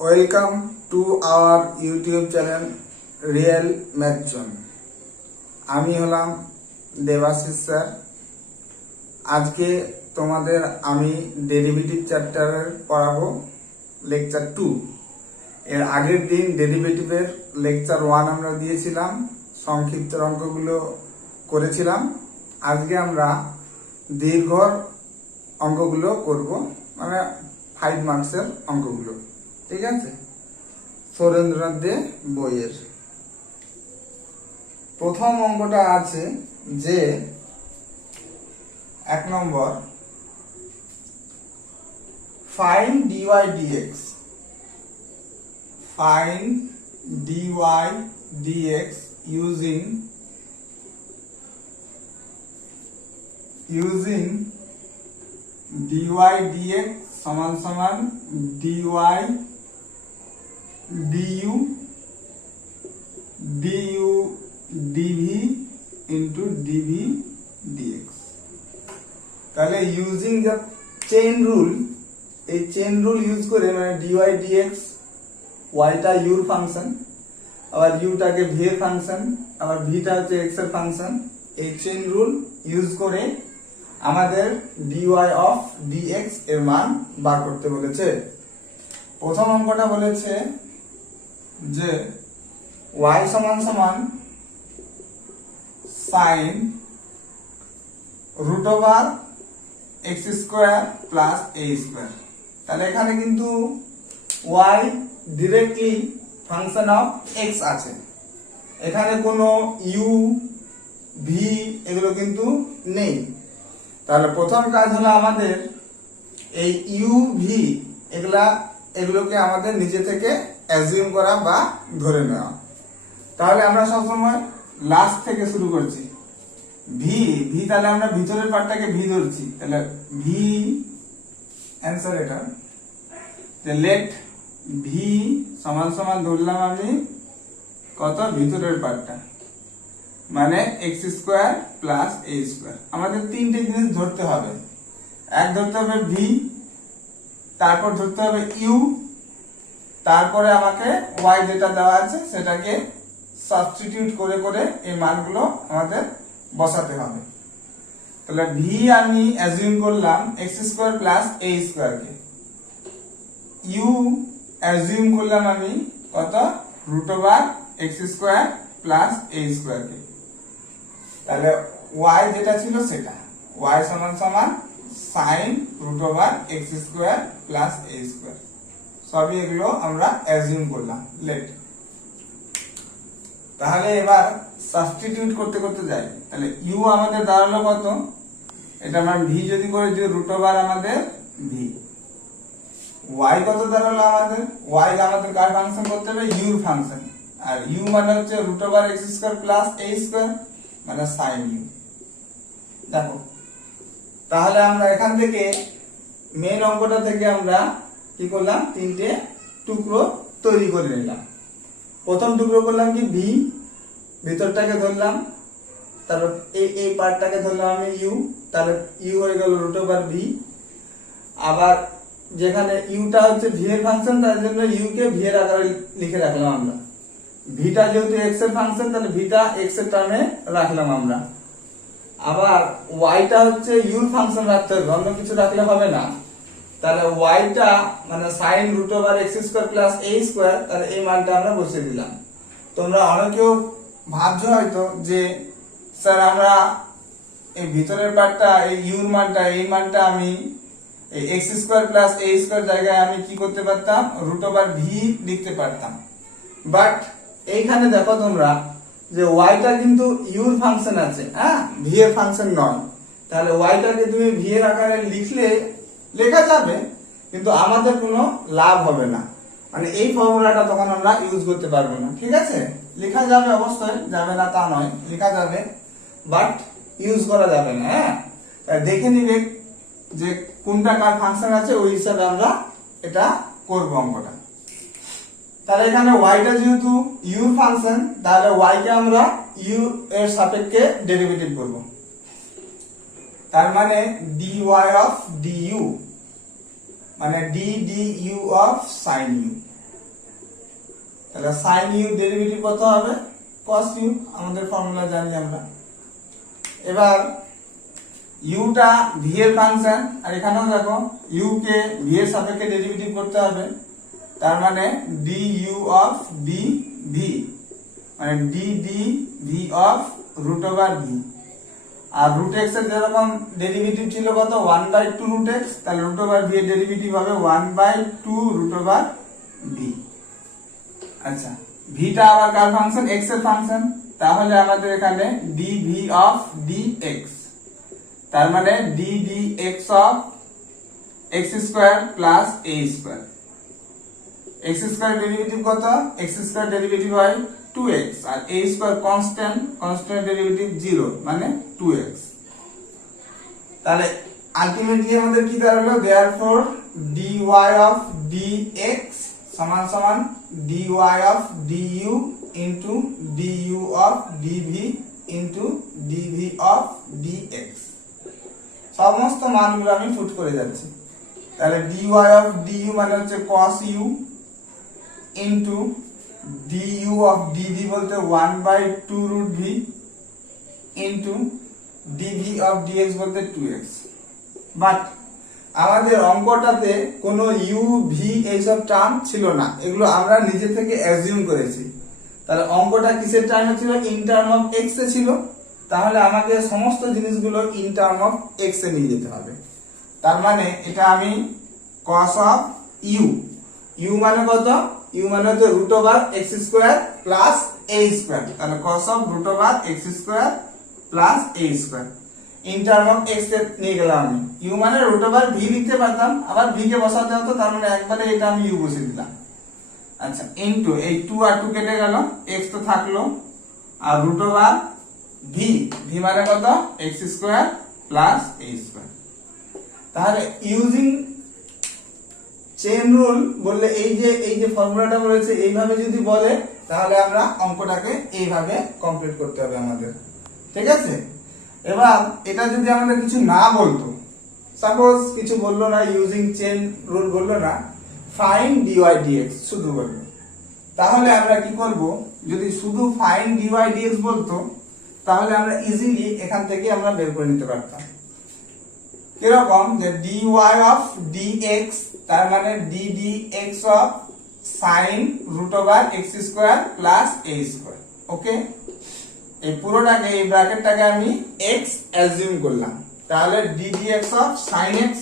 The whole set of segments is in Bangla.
Welcome to our YouTube channel real math zone. আমি হলাম দেবাশিস স্যার। আজকে তোমাদের আমি ডেরিভেটিভ চ্যাপ্টারের পড়াবো লেকচার 2। এর আগের দিন ডেরিভেটিভের লেকচার 1 আমরা দিয়েছিলাম, সংক্ষিপ্ত অঙ্কগুলো করেছিলাম। আজকে আমরা দীর্ঘ অঙ্কগুলো করব, মানে 5 মার্কসের অঙ্কগুলো। ঠিক আছে, সুরেন্দ্রনাথ দে বইয়ের প্রথম অঙ্কটা আছে যে 1 নম্বর, find dy dx. Find dy dx using dy dx সমান সমান dy du dv into dv dx। তাহলে ইউজিং দ্য চেইন রুল, এই চেইন রুল ইউজ করে, মানে dy dx ওয়াইটা ইউর ফাংশন, আবার ইউটাকে ভি এর ফাংশন, আবার ভিটা হচ্ছে এক্স এর ফাংশন। এই চেইন রুল ইউজ করে আমাদের dy অফ dx এর মান বার করতে বলেছে। প্রথম অঙ্কটা বলেছে যে y সমান সমান sin root over x square plus a square. তাহলে এখানে কিন্তু y directly function of x আছে, এখানে কোনো u v এগুলো কিন্তু নেই। তাহলে প্রথম কাজ হলো আমাদের এই u v এগুলোকে আমাদের নিজে থেকে অ্যাজিউম করা বা ধরে নেওয়া। তাহলে আমরা সবসময় লাস্ট থেকে শুরু করছি। ভি তাহলে আমরা ভিতরের পার্টটাকে ভি ধরছি, তাহলে ভি অ্যান্সার এটা। লেট ভি সমান সমান ধরলাম আমি কত, ভিতরের পার্টটা, মানে x square plus a square. আমাদের তিনটে জিনিস ধরতে হবে। এক ধরতে হবে ভি, তারপর ধরতে হবে ইউ, তারপরে আমাকে ওয়াই যেটা দেওয়া আছে সেটাকে সাবস্টিটিউট করে করে এই মানগুলো আমাদের বসাতে হবে। তাহলে ভি আমি অ্যাজিউম করলাম x square plus a square কে, ইউ অ্যাজিউম করলাম আমি কত, root over x square plus a square কে। তাহলে ওয়াই যেটা ছিল সেটা, ওয়াই সমান সমান sine root over x square plus a square. সবই এগুলো আমরা অ্যাজিউম করলাম। লেট, তাহলে এবার সাবস্টিটিউট করতে করতে যাই। তাহলে ইউ আমাদের দাঁড়ালো কত, এটা আমরা ভি যদি করে দিই রুট ওভার আমাদের ভি। ওয়াই কত দাঁড়ালো আমাদের, ওয়াই আমাদের কার ফাংশন করতে হবে, ইউর ফাংশন। আর ইউ মানে হচ্ছে root over x square plus a square, মানে সাইন ইউ। দেখো, তাহলে আমরা এখান থেকে মেন অঙ্কটা থেকে আমরা কি করলাম, তিনটে টুকরো তৈরি করে নিলাম। প্রথম টুকরো করলাম কি ভি, ভিতরটাকে ধরলাম, তারপর এই পার্টটাকে ধরলাম আমি ইউ, তাহলে ইউ হয়ে গেল রুট ওভার ভি। আবার যেখানে ইউটা হচ্ছে ভি এর ফাংশন, তার জন্য ইউ কে ভি এর আকারে লিখে রাখলাম আমরা। ভিটা যেহেতু এক্স এর ফাংশন, তাহলে ভিটা এক্স এর টার্মে রাখলাম আমরা। আবার ওয়াইটা হচ্ছে ইউর ফাংশন রাখতে হবে, অন্য কিছু রাখলে হবে না। তাহলে ওয়াইটা মানে sine root over x square plus a square, তাহলে এই মানটা আমরা বসিয়ে দিলাম। তোমরা অনেকেও ভাবছো হয়তো যে স্যার আমরা এই ভিতরের পার্টটা, এই ইউর মানটা, এই মানটা আমি এই x square plus a square জায়গায় আমি কি করতে পারতাম, রুট ওভার ভি লিখতে পারতাম। বাট এইখানে দেখো তোমরা যে ওয়াইটা কিন্তু ইউর ফাংশন আছে, হ্যাঁ, ভি এর ফাংশন নয়। তাহলে ওয়াইটাকে তুমি ভি এর আকারে লিখলে লেখা যাবে, কিন্তু আমাদের কোনো লাভ হবে না, মানে এই ফর্মুলাটা তখন আমরা ইউজ করতে পারবো না। ঠিক আছে, লেখা যাবে, অবশ্যই যাবে না তা নয়, লেখা যাবে, বাট ইউজ করা যাবে না। হ্যাঁ, দেখে নিবে যে কোনটা কার ফাংশন আছে, ওই হিসাবে আমরা এটা করবো অঙ্কটা। তাহলে এখানে ওয়াইটা যেহেতু ইউর ফাংশন, তাহলে ওয়াই কে আমরা ইউ এর সাপেক্ষে ডেরিভেটিভ করব। তার মানে dy অফ du মানে d du of sin u। তাহলে sin u ডেরিভেটিভ কত হবে cos u, আমাদের ফর্মুলা জানি আমরা। এবার u টা v এর ফাংশন, আর এখানেও দেখো u কে v এর সাপেক্ষে ডেরিভেটিভ করতে হবে, তার মানে du অফ dv মানে ddv of root over v। আর রুট x এর যেরকম ডেরিভেটিভ ছিল কত 1/2 রুট x, তাহলে রুট ওভার v এর ডেরিভেটিভ হবে 1/2 রুট ওভার v। আচ্ছা, v টা আবার কার ফাংশন, x এর ফাংশন, তাহলে আমাদের এখানে dv অফ dx, তার মানে ddx of x square plus a square. x square derivative কত, x স্কয়ার ডেরিভেটিভ হয় 2x, আর a square constant, constant derivative 0 মানে 2x। তাহলে আলটিমেটলি আমাদের কি দাঁড়ালো, দেয়ারফর dy অফ dx সমান সমান dy of du into du of dv into dv of dx। সমস্ত মানগুলো আমি পুট করে যাচ্ছি। তাহলে dy অফ du মানে হচ্ছে cos u into du of dv বলতে 1/2 root v into dv of dx বলতে 2x। বাট আমাদের অঙ্কটাতে কোনো u v এইসব টার্ম ছিল না, এগুলো আমরা নিজে থেকে অ্যাজিউম করেছি। তাহলে অঙ্কটা কিসের টার্মে ছিল, ইন টার্ম অফ x এ ছিল, তাহলে আমাকে সমস্ত জিনিসগুলো ইন টার্ম অফ x এ নিয়ে যেতে হবে। তার মানে এটা আমি cos অফ u, u মানে কত, u মানে হচ্ছে root over x square plus a square, তাহলে cos of root over x square plus a square in term of x এ নিয়ে গেলাম আমি। u মানে রুট ওভার v লিখতে পারতাম, আবার v কে বসাতে হতো, তার মানে একবারে এটা আমি u বসিয়ে দিলাম। আচ্ছা, ইনটু এই 2 আর 2 কেটে গেল, x তো থাকলো, আর রুট ওভার v, v মানে কত x square plus a square. তাহলে ইউজিং চেইন রুল বললে এই যে ফর্মুলাটা বলেছে এইভাবে যদি বলে, তাহলে আমরা অঙ্কটাকে এইভাবে কমপ্লিট করতে হবে আমাদের, ঠিক আছে। এবার এটা যদি আমাদের কিছু না বলতো, সাপোজ কিছু বললো না, ইউজিং চেইন রুল বললো না, ফাইন্ড dy dx শুধু বললো, তাহলে আমরা কি করব, যদি শুধু ফাইন্ড dy dx বলতো, তাহলে আমরা ইজিলি এখান থেকে আমরা বের করে নিতে পারতাম। কিরকম, যে dy অফ dx তার মানে ddx of sin root over x square plus a square. Okay, এই পুরোটাকে, এই ব্র্যাকেটটাকে আমি x অ্যাজিউম করলাম, তাহলে ddx of sin x,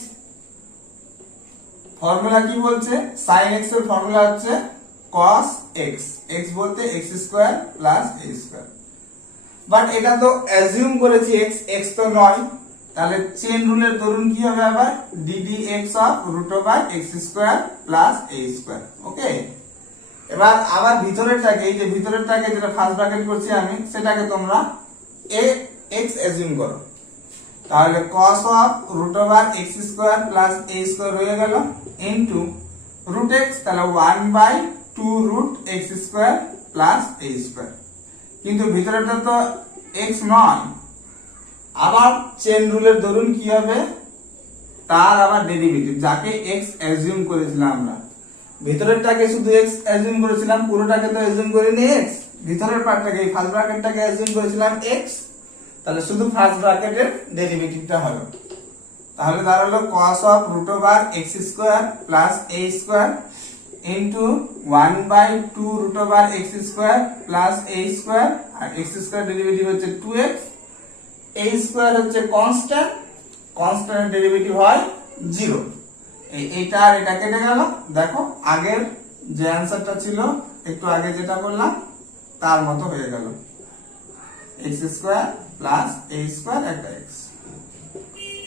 formula কি বলছে, sin x এর ফর্মুলা হচ্ছে cos x, x বলতে x square plus a square. But এটা তো অ্যাজিউম করেছি x, x তো নয়, তাহলে চেইন রুলের দরুন কি হবে আবার ddx of root over x square plus a square. Okay, এবার আবার ভিতরেরটাকে, এই যে ভিতরেরটাকে যেটা ফার্স্ট ব্র্যাকেট করছি আমি, সেটাকে তোমরা x অ্যাজিউম করো, তাহলে cos of root over x square plus a square হয়ে গেল ইনটু রুট x, তাহলে 1/2 root x square plus a square. কিন্তু ভিতরেরটা তো x নয়, আবার চেইন রুলের দরুন কি হবে, তার আবার ডেরিভেটিভ, যাকে x অ্যাজিউম করেছিলাম আমরা, ভিতরেরটাকে শুধু x অ্যাজিউম করেছিলাম, পুরোটাকে তো অ্যাজিউম করিনি x, ভিতরের পার্টটাকে, এই ফার্স্ট ব্র্যাকেটটাকে অ্যাজিউম করেছিলাম x, তাহলে শুধু ফার্স্ট ব্র্যাকেটের ডেরিভেটিভটা হলো, তাহলে দাঁড়ালো cos of root over x square plus a square into 1/2 root over x square plus a square, আর x স্কয়ার ডেরিভেটিভ হচ্ছে 2x, a স্কয়ার হচ্ছে কনস্ট্যান্ট, কনস্ট্যান্ট ডেরিভেটিভ হয় 0। এইটা আর এটা কেটে গেল, দেখো আগের যে অ্যানসারটা ছিল একটু আগে যেটা বললাম তার মতো হয়ে গেল, x square plus a square একটা x।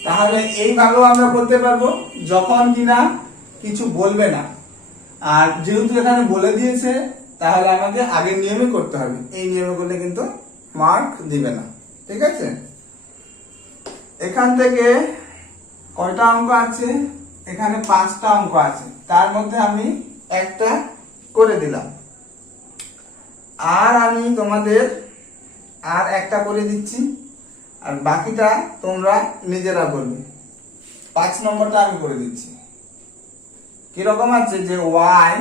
তাহলে এইভাবেও আমরা করতে পারবো যখন কিনা কিছু বলবে না, আর যেহেতু এখানে বলে দিয়েছে তাহলে আমাকে আগের নিয়মে করতে হবে, এই নিয়মে করলে কিন্তু মার্ক দিবে না, ঠিক আছে। এখান থেকে কয়টা অঙ্ক আছে, এখানে 5টা অঙ্ক আছে, তার মধ্যে আমি একটা করে দিলাম, আর আমি তোমাদের আর একটা করে দিচ্ছি, আর বাকিটা তোমরা নিজেরা করবে। 5 নম্বরটা আমি করে দিচ্ছি। কিরকম আছে, যে y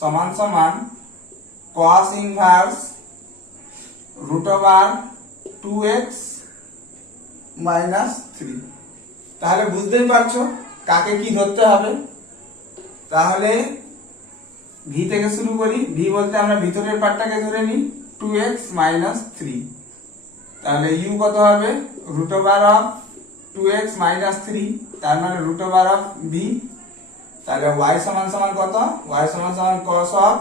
সমান সমান cos inverse root over 2x minus 3। তাহলে বুঝতেই পারছো কাকে কি ধরতে হবে। তাহলে ভি থেকে শুরু করি। ভি বলতে আমরা ভিতরের পার্টটাকে ধরে নিই 2x মাইনাস 3। তাহলে ইউ কত হবে root over of 2x minus 3, তার মানে রুট ওভার অফ ভি। তাহলে y সমান সমান কত, y সমান সমান cos of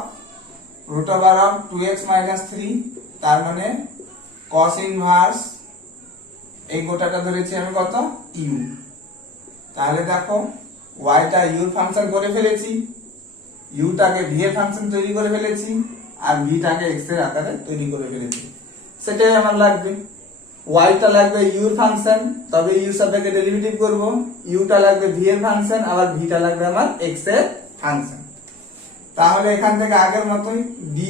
root over of 2x minus 3, তার মানে cos ইনভার্স এই গোটাটা ধরেছি আমি কত ইউ। তাহলে দেখো y টা u এর ফাংশন করে ফেলেছি, u টাকে v এর ফাংশন তৈরি করে ফেলেছি, আর v টাকে x এর আকারে তৈরি করে ফেলেছি। সেটাই আমার লাগবে। y টা লাগবে u এর ফাংশন, তবে u সাপেক্ষে ডেরিভেটিভ করব। u টা লাগবে v এর ফাংশন, আবার v টা লাগবে আমার x এর ফাংশন। তাহলে এখান থেকে আগের মতই dy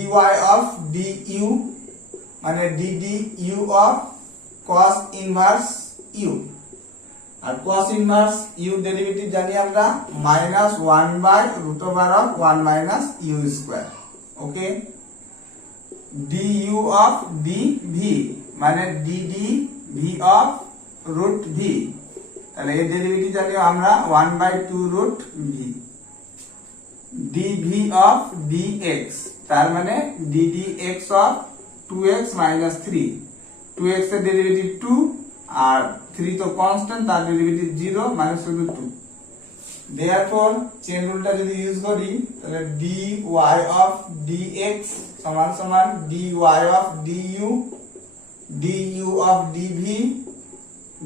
অফ du মানে du of cos inverse u, আর cos ইনভার্স u ডেরিভেটিভ জানি আমরা minus 1 by root over of 1 minus u square. Okay, du of dv মানে ddv অফ রুট v, তাহলে এর ডেরিভেটিভ জানি আমরা 1 by 2 root v। dv of dx তার মানে ddx of 2x minus 3, 2x এর ডেরিভেটিভ 2 আর 3 তো কনস্ট্যান্ট, তার ডেরিভেটিভ 0 মানে শুধু 2। দেয়ারফর চেইন রুলটা যদি ইউজ করি তাহলে dy অফ dx সমান সমান dy of du, du of dv,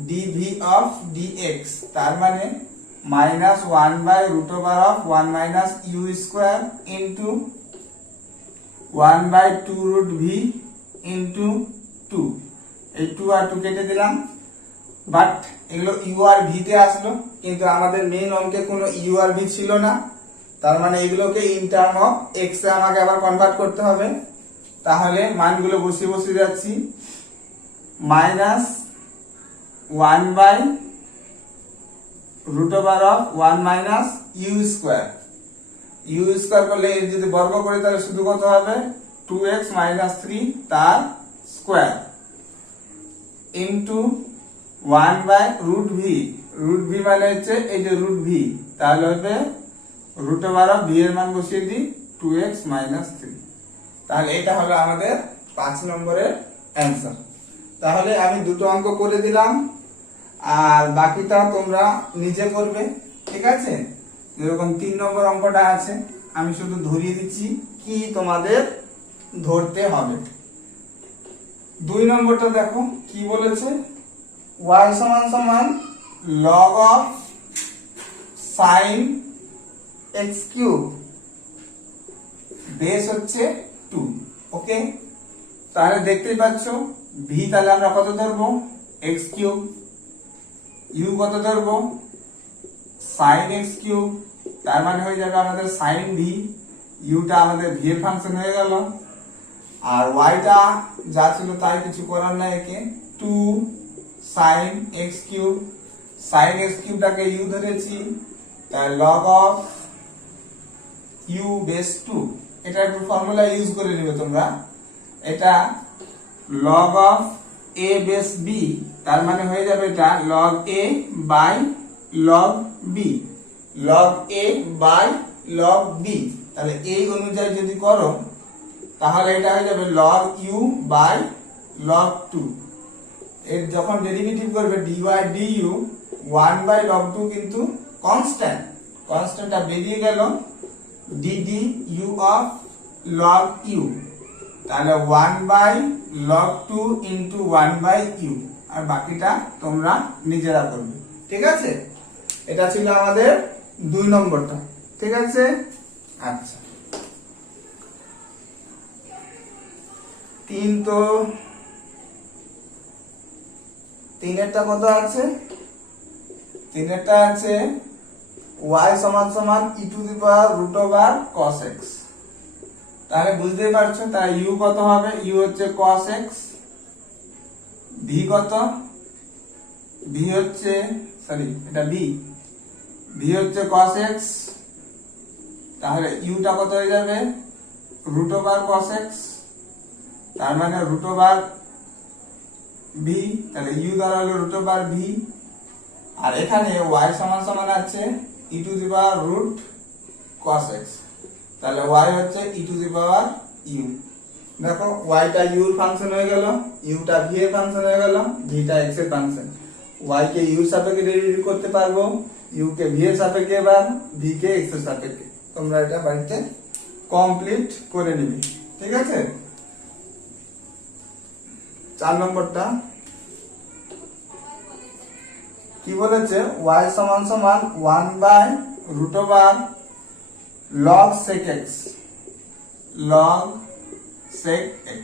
dv of dx, তার মানে minus 1 by root over of 1 minus u square into 1 by 2 root v into 2। এই 2 আর 2 কেটে দিলাম, বাট এগুলো u আর v তে আসলো, কিন্তু আমাদের মেইন অঙ্কে কোনো u আর v ছিল না। তার মানে এগুলোকে ইন টার্ম অফ x এ আমাকে আবার কনভার্ট করতে হবে। তাহলে মানগুলো বসিয়ে বসিয়ে যাচ্ছি। Minus 1 by root over of 1 minus u square, u square করলে এর যদি বর্গ করি তাহলে শুধু কত হবে 2x মাইনাস 3 তার square into 1 by root v, root v মানে হচ্ছে এই যে রুট ভি, তাহলে হবে রুট ওভার অফ ভি এর মান বসিয়ে দিই 2x মাইনাস 3। তাহলে এটা হলো আমাদের 5 নম্বরের অ্যানসার। তাহলে আমি দুটো অঙ্ক করে দিলাম, আর বাকিটা তোমরা নিজে করবে, ঠিক আছে। যেরকম 3 নম্বর অঙ্কটা আছে আমি শুধু ধরিয়ে দিচ্ছি কি তোমাদের ধরতে হবে। 2 নম্বরটা দেখো কি বলেছে, y সমান সমান log of sin x cube base হচ্ছে 2। ওকে, তাহলে দেখতেই পাচ্ছ v তাহলে আমরা কত ধরবো x কিউব, u কত ধরবো sin x কিউব, তার মানে হয়ে যাবে আমাদের sin v, u টা আমাদের v এর ফাংশন হয়ে গেল, আর y টা যা ছিল তাই, কিছু করার নাই, একে 2 sin x cube, sin x কিউবটাকে u ধরেছি, তাই log of u বেস 2। এটা একটু ফর্মুলা ইউজ করে নিবে তোমরা। এটা log of a base b, তার মানে হয়ে যাবে এটা log a by log b, log a by log b। তাহলে এই অনুযায়ী যদি করো তাহলে এটা হয়ে যাবে log u বাই log 2। এর যখন ডেরিভেটিভ করবে dy du 1 বাই log 2 কিন্তু কনস্ট্যান্ট, কনস্ট্যান্টটা বেরিয়ে গেল dd u of log u, তাহলে 1 by log 2 into 1 by u, আর বাকিটা তোমরা নিজেরা করবে, ঠিক আছে। এটা ছিল আমাদের 2 নম্বরটা, ঠিক আছে। আচ্ছা, 3 তো 3 এরটা কত আছে, 3 এরটা আছে y সমান সমান e to the power root over cos x। তাহলে বুঝতেই পারছো, তাই u কত হবে, u হচ্ছে cos x, v কত, v হচ্ছে সরি এটা v হচ্ছে cos x, তাহলে u টা কত হয়ে যাবে রুট ওভার কস এক্স, তার মানে রুট ওভার ভি, তাহলে ইউ দ্বারা হলো রুট ওভার ভি। আর এখানে ওয়াই সমান সমান আছে e to the power root cos x, তাহলে ওয়াই হচ্ছে e to the power you. দেখো ওয়াইটা ইউ এর ফাংশন হয়ে গেল, ইউটা ভি এর ফাংশন হয়ে গেল, ভিটা এক্স এর ফাংশন। ওয়াই কে ইউ সাপেক্ষে ডেরিভেটিভ করতে পারবো, ইউ কে ভি এর সাপেক্ষে, এবার ভি কে এক্স এর সাপেক্ষে। তোমরা এটা বাড়িতে কমপ্লিট করে নিবে, ঠিক আছে। 4 নম্বরটা কি বলেছে, y সমান সমান 1 by root over log sec x, log sec x।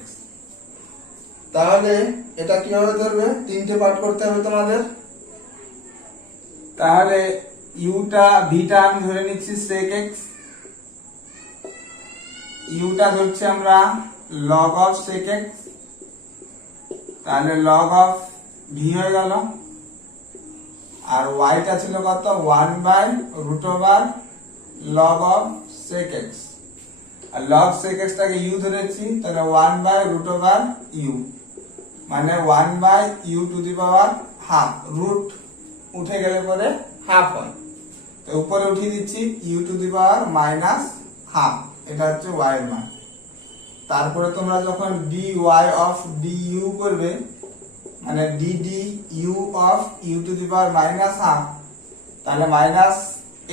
তাহলে এটা কিভাবে ধরবে, তিনটে পার্ট করতে হবে তোমাদের। তাহলে ইউটা ভিটা আমি ধরে নিচ্ছি sec x, ইউটা ধরছি আমরা log of sec x, তাহলে log of v হয়ে গেল। আর ওয়াইটা ছিল কত, 1 by root over log of sec x, আর log sec x টাকে u ধরেছি, তাহলে 1 বাই রুট ওভার u, মানে 1 by u to the power half. Root উঠে গেলে পরে হাফ হয়, তো উপরে উঠিয়ে দিচ্ছি u to the power minus half, এটা হচ্ছে y এর মান। তারপরে তোমরা যখন dy অফ du করবে, মানে du of u to the power minus half, তাহলে minus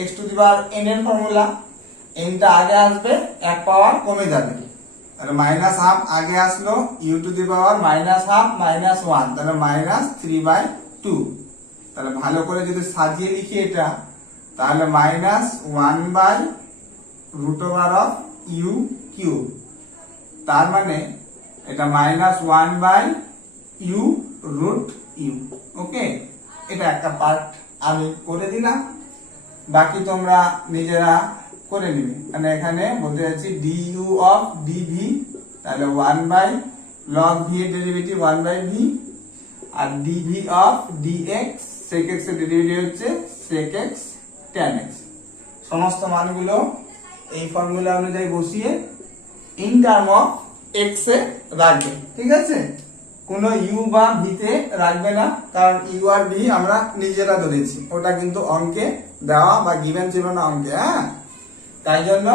x to the power n এর ফর্মুলা, n টা আগে আসবে, এক পাওয়ার কমে যাবে, তাহলে মাইনাস হাফ আগে আসলো, u to the power minus half minus 1, তাহলে মাইনাস 3/2। তাহলে ভালো করে যদি সাজিয়ে লিখি এটা, তাহলে minus 1 by root over of u cube, তার মানে এটা minus 1 by u root u. Okay, এটা একটা পার্ট আমি করে দিলাম, বাকি তোমরা নিজেরা করে নিবে। মানে এখানে বলতে যাচ্ছি du অফ dv, তাহলে 1 বাই log v এর ডেরিভেটিভ 1 বাই v, আর dv of dx sec x এর ডেরিভেটিভ হচ্ছে sec x tan x। সমস্ত মানগুলো এই ফর্মুলা অনুযায়ী বসিয়ে ইন টার্ম অফ x এ রাখবে, ঠিক আছে। কোনো u বা v তে রাখবে না, কারণ u আর v আমরা নিজেরা ধরেছি, ওটা কিন্তু অঙ্কে দেওয়া বা গিভেন ছিল না অঙ্কে, হ্যাঁ। তাই জন্য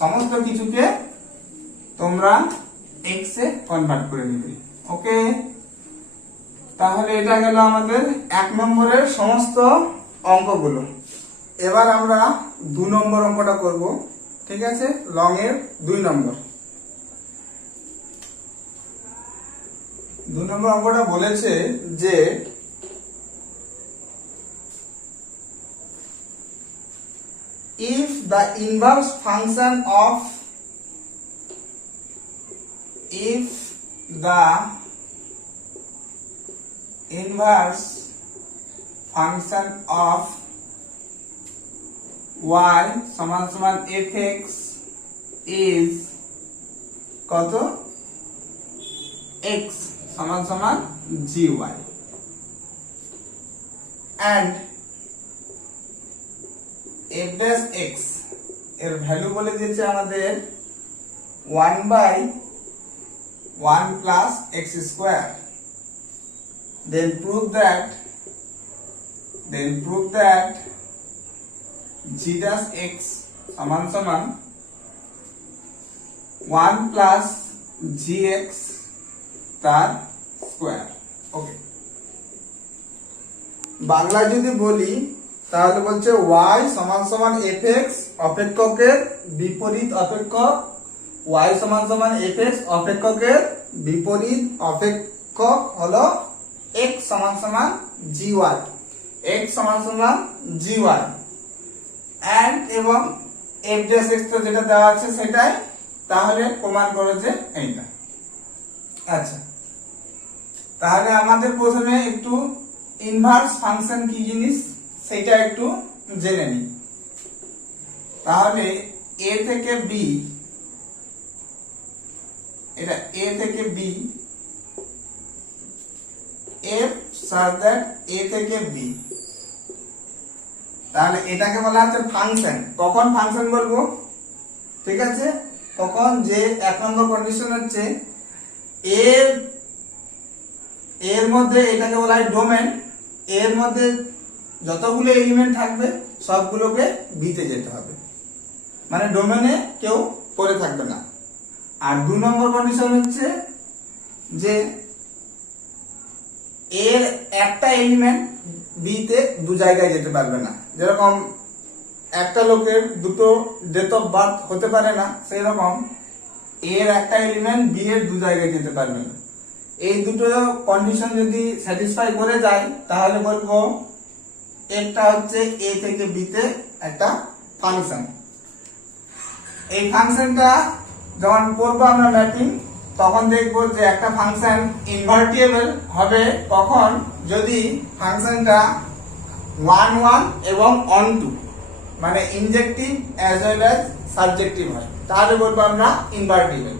সমস্ত কিছুকে তোমরা x এ কনভার্ট করে নিবে। ওকে, তাহলে এটা গেল আমাদের 1 নম্বরের সমস্ত অঙ্কগুলো। এবার আমরা 2 নম্বর অঙ্কটা করব, ঠিক আছে। লং এর 2 নম্বর। 2 নম্বর অঙ্কটা বলেছে যে if the inverse function of y সমান সমান fx is কত, x সমান সমান gy, and f dash x এর ভ্যালু বলে দিয়েছে আমাদের 1 by 1 plus x square, then prove that g dash x সমান সমান 1 প্লাস gx তার স্কয়ার। ওকে, বাংলা যদি বলি তাহলে বলছে y সমান সমান fx অপেক্ষকের বিপরীত অপেক্ষক, y সমান সমান fx অপেক্ষকের বিপরীত অপেক্ষক হলো x সমান সমান gy, x সমান সমান gy, and এবং f dash x তো যেটা দেওয়া আছে সেটাই, তাহলে প্রমাণ করো যে এইটা। আচ্ছা, তাহলে আমাদের প্রথমে একটু ইনভার্স ফাংশন কি জিনিস সেটা একটু জেনে নিই। তাহলে a থেকে b, এটা a থেকে b, f such that a থেকে b, তাহলে এটাকে বলা হচ্ছে ফাংশন। কখন ফাংশন বলবো, ঠিক আছে, কখন, যে 1 নম্বর কন্ডিশন হচ্ছে এর মধ্যে, এটাকে বলা হয় ডোমেন, এর মধ্যে যতগুলো এলিমেন্ট থাকবে সবগুলোকে বিতে যেতে হবে, মানে ডোমেনে কেউ পড়ে থাকবে না। আর 2 নম্বর কন্ডিশন হচ্ছে যে এর একটা এলিমেন্ট বিতে দু জায়গায় যেতে পারবে না। যেরকম একটা লোকের দুটো ডেট অফ বার্থ হতে পারে না, সেই রকম এর একটা এলিমেন্ট বি এর দু জায়গায় যেতে পারবে না। এই দুটো কন্ডিশন যদি স্যাটিসফাই করে যায় তাহলে বলবো একটা হচ্ছে এ থেকে বি তে একটা ফাংশন। এই ফাংশনটা যখন করবো আমরা ম্যাপিং, তখন দেখবো যে একটা ফাংশন ইনভার্টিবল হবে কখন, যদি ফাংশনটা 1 1 এবং অন টু, মানে ইনজেক্টিভ অ্যাজ ওয়েল অ্যাজ সাবজেক্টিভ হয়, তাহলে বলবো আমরা ইনভার্টিবল।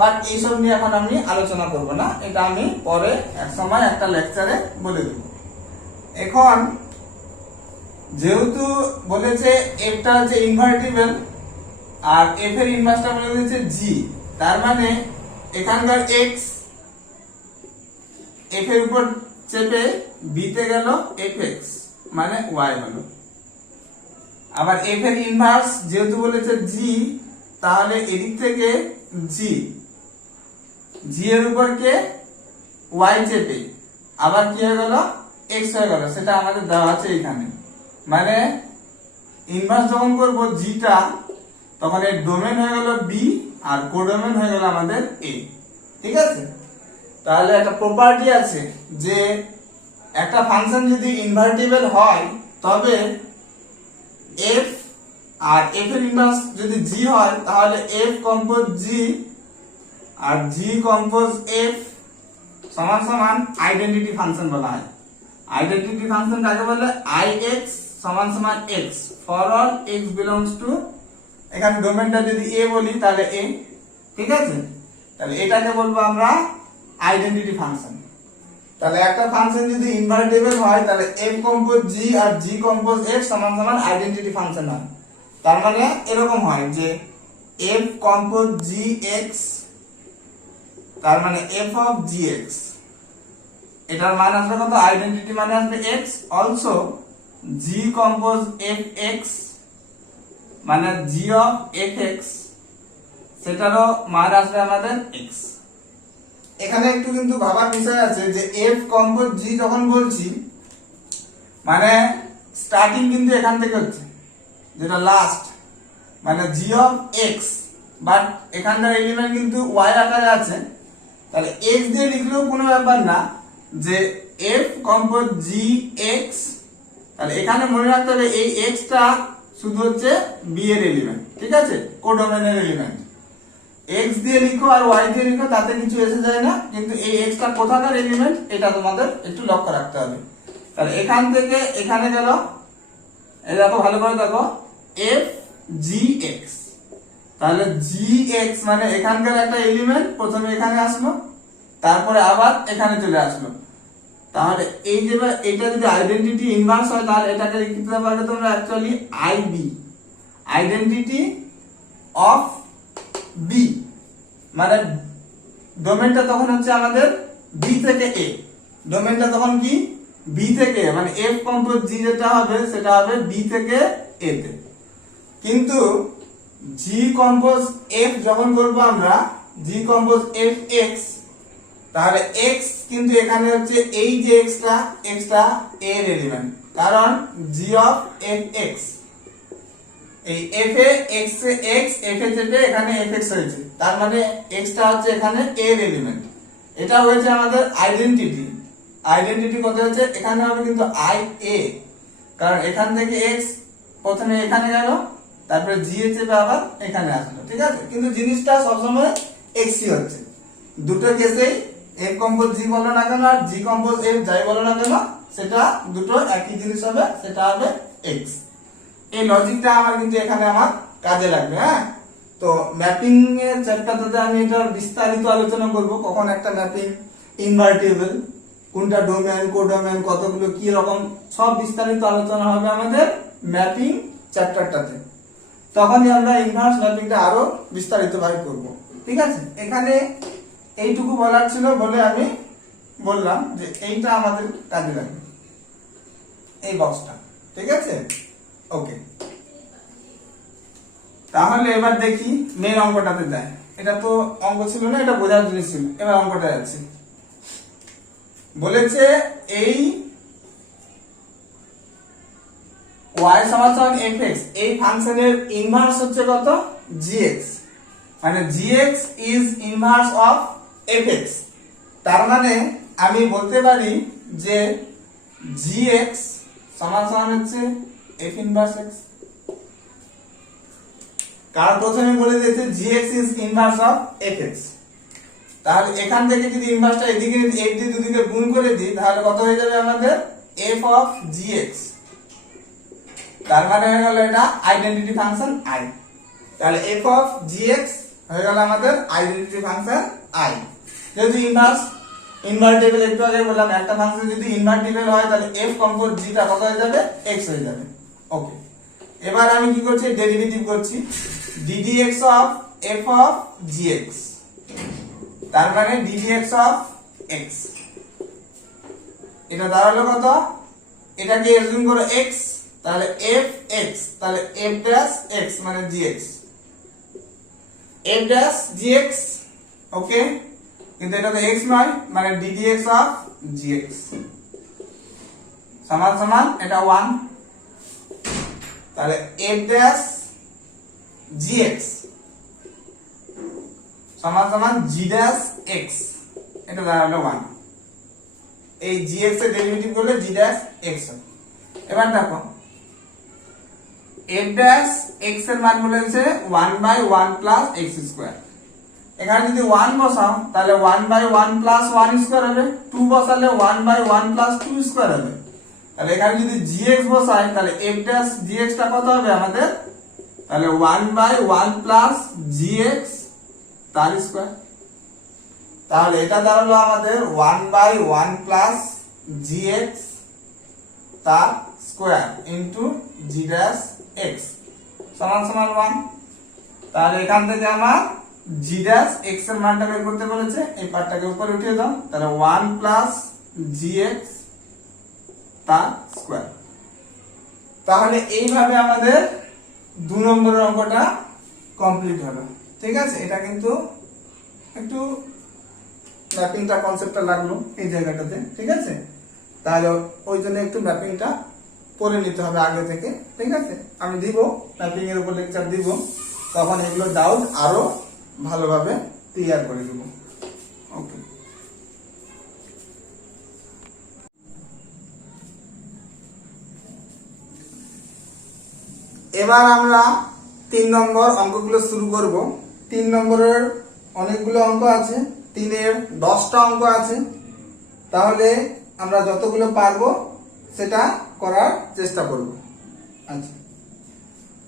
বাট এইসব নিয়ে এখন আমি আলোচনা করব না, এটা আমি পরে এক সময় একটা লেকচারে বলে দেব। এখন যেহেতু বলেছে এফটা হচ্ছে ইনভার্টিবল আর এফ এর ইনভার্সটা বলে দিয়েছে জি, তার মানে এখানকার এক্স এফ এর উপর চেপে বিতে গেল এফ এক্স, মানে ওয়াই হলো। আবার এফ এর ইনভার্স যেহেতু বলেছে জি, তাহলে এদিক থেকে জি এর উপর কে ওয়াই চেপে আবার কি হয়ে গেল, এক্স হয়ে গেল, সেটা আমাদের দেওয়া আছে এখানে। মানে ইনভার্স যখন করব জিটা, তখন এর ডোমেন হয়ে গেল বি আর কোডোমেন হয়ে গেল আমাদের এ। ঠিক আছে, তাহলে একটা প্রপার্টি আছে যে একটা ফাংশন যদি ইনভার্টিবল হয় তবে এফ আর এফ এর ইনভার্স যদি জি হয় তাহলে এফ কম্পোজ জি আর জি কম্পোজ এফ সমান সমান আইডেন্টিটি ফাংশন বলা হয়। আইডেন্টিটি ফাংশন কাকে বলে, আই এক্স সমান সমান x for all x belongs to, এখানে ডোমেনটা যদি এ বলি তাহলে এ। ঠিক আছে, তাহলে এটাকে বলবো আমরা আইডেন্টিটি ফাংশন। তাহলে একটা ফাংশন যদি ইনভার্টিবল হয় তাহলে এফ কম্পোজ জি আর জি কম্পোজ এফ সমান সমান আইডেন্টিটি ফাংশন হয়। তার মানে এরকম হয় যে এফ কম্পোজ জি এক্স, তার মানে এফ অফ জি এক্স, এটার মান আসবে কত, আইডেন্টিটি মানে আসবে এক্স। অলসো জি কম্পোজ এফ এক্স মানে জি অফ এফ এক্স, সেটারও মান আসবে আমাদের এক্স। এখানে একটু কিন্তু ভাবার বিষয় আছে যে এফ কম্পোজ জি যখন বলছি, মানে স্টার্টিং কিন্তু এখান থেকে হচ্ছে, যেটা লাস্ট, মানে জি অফ এক্স, বাট এখানকার এলিমেন্ট কিন্তু ওয়াই আকারে আছে, তাহলে এক্স দিয়ে লিখলেও কোনো ব্যাপার না, যে এফ কম্পোজ জি এক্স। তাহলে এখানে মনে রাখতে হবে এই এক্সটা শুধু হচ্ছে বি এর এলিমেন্ট, ঠিক আছে, কোডোমেনের এলিমেন্ট। এক্স দিয়ে লিখো আর ওয়াই দিয়ে লিখো, তাতে কিছু এসে যায় না, কিন্তু এই এক্সটা কোথাকার এলিমেন্ট এটা তোমাদের একটু লক্ষ্য রাখতে হবে। তাহলে এখান থেকে এখানে গেল, এই দেখো ভালো করে দেখো, এফ জি এক্স, তাহলে জি এক্স মানে এখানকার একটা এলিমেন্ট প্রথমে এখানে আসলো, তারপরে আবার এখানে চলে আসলো। তাহলে এই যে এটা যদি আইডেন্টিটি ইনভার্স হয় তাহলে এটাকে লিখতে পারবে তোমরা actually I B, identity of B, মানে ডোমেনটা তখন হচ্ছে আমাদের বি থেকে এ, ডোমেনটা তখন কি বি থেকে, মানে এফ কম্পোজ জি যেটা হবে সেটা হবে বি থেকে এ তে। কিন্তু জি কম্পোজ এফ যখন করবো আমরা, জি কম্পোজ এফ এক্স, তাহলে এক্স কিন্তু এখানে হচ্ছে এই যে এক্সটা এর এলিমেন্ট, কারণ জি অফ এফ এক্স, এই এফ এ এক্স এফ এ চেপে এখানে এফ এক্স হয়েছে, তার মানে এক্সটা হচ্ছে এখানে এর এলিমেন্ট। এটা হয়েছে আমাদের আইডেন্টিটি। আইডেন্টিটি কত হচ্ছে, এখানে হবে কিন্তু আই এ, কারণ এখান থেকে এক্স প্রথমে এখানে গেল, তারপরে জি এ চেপে আবার এখানে আসলো। ঠিক আছে, কিন্তু জিনিসটা সবসময় এক্সই হচ্ছে, দুটো কেসেই এফ কম্পোজ জি বলো না কেন আর জি কম্পোজ এফ যাই বলো না কেন, সেটা দুটো একই জিনিস হবে, সেটা হবে এক্স। এই লজিকটা আমার কিন্তু এখানে আমার কাজে লাগবে। হ্যাঁ, তো ম্যাপিং এর চ্যাপ্টারটাতে আমি এটার বিস্তারিত আলোচনা করব, কখন একটা ম্যাপিং ইনভার্টিবল, কোনটা ডোমেন কোডোমেন কতগুলো কি রকম, সব বিস্তারিত আলোচনা হবে আমাদের ম্যাপিং চ্যাপ্টারটাতে। তখনই আমরা ইনভার্স ম্যাপিংটা আরো বিস্তারিতভাবে করব। ঠিক আছে, এখানে এইটুকু বলার ছিল বলে আমি বললাম যে এইটা আমাদের কাজে লাগবে, এই বক্সটা। ঠিক আছে, ওকে। তাহলে এবার দেখি মেন অঙ্কটাতে যায়। এটা তো অঙ্ক ছিল না, এটা বোঝার জিনিস ছিল। এবার অঙ্কটা যাচ্ছে, বলেছে এই y সমান fx, এই ফাংশনের ইনভার্স হচ্ছে কত? gx, মানে gx is inverse of fx। তার মানে আমি বলতে পারি যে gx সমান হচ্ছে f ইনভার্স x। কারণ প্রথমে বলে দিয়েছে gx is inverse of fx। তাহলে এখান থেকে যদি ইনভার্সটা এদিকে f দিয়ে দুদিকে গুণ করে দিই, তাহলে কত হয়ে যাবে আমাদের? f of gx। তার মানে হয়ে গেল এটা আইডেন্টিটি ফাংশন i। তাহলে f অফ gx হয়ে গেল আমাদের আইডেন্টিটি ফাংশন i। যদি ইনভার্টিবল, একটু আগে বললাম একটা ফাংশন যদি ইনভার্টিবল হয় তাহলে f কম্পোজ g টা কত হয়ে যাবে? x হয়ে যাবে। ওকে, এবার আমি কি করছি? ডেরিভেটিভ করছি ddx of f of gx। তার মানে ddx অফ x, এটা দাঁড়ালো কত? এটাকে এজুম করো x, তাহলে fx, তাহলে f ড্যাশ x মানে gx, f ড্যাশ gx। ওকে, কিন্তু এটা তো x নয়, মানে ddx অফ gx সমান সমান এটা 1, তাহলে f ড্যাশ gx সমান সমান g ড্যাশ x, এটা দাঁড়ালো 1। এই gx এর ডেরিভেটিভ করলে g ড্যাশ x হবে। এবার দেখো f ড্যাশ x এর মান বলেছে 1/1 প্লাস x স্কয়ার। এখানে যদি 1 বসাও তাহলে 1/1 প্লাস 1 স্কয়ার হবে, 2 বসালে 1/1 প্লাস 2 স্কয়ার হবে। তাহলে এখানে যদি gx বসাই তাহলে f ড্যাশ gx টা কত হবে আমাদের? তাহলে 1/1 প্লাস gx তার স্কয়ার। তাহলে এটা দাঁড়ালো আমাদের 1/1 প্লাস gx তার square into g dash x সমান সমান 1। তাহলে এখান থেকে আমার g ড্যাশ x এর মানটা বের করতে বলেছে, এই পার্টটাকে উপরে উঠিয়ে দাও, তাহলে 1 প্লাস gx তার স্কয়ার। তাহলে এইভাবে আমাদের 2 নম্বরের অঙ্কটা কমপ্লিট হলো। ঠিক আছে, এটা কিন্তু একটু ম্যাপিংটা কনসেপ্টটা লাগলো এই জায়গাটাতে। ঠিক আছে, তাহলে ওই জন্য একটু ম্যাপিংটা পড়ে নিতে হবে আগে থেকে। ঠিক আছে, আমি দিব ম্যাপিং এর উপর লেকচার দিব, তখন এগুলো ডাউট আরো ভালোভাবে ক্লিয়ার করে দেব। ওকে, এবার আমরা 3 নম্বর অঙ্কগুলো শুরু করব। 3 নম্বরের অনেকগুলো অঙ্ক আছে, 3-এর 10টা অঙ্ক আছে। তাহলে আমরা যতগুলো পারবো সেটা করার চেষ্টা করব। আচ্ছা,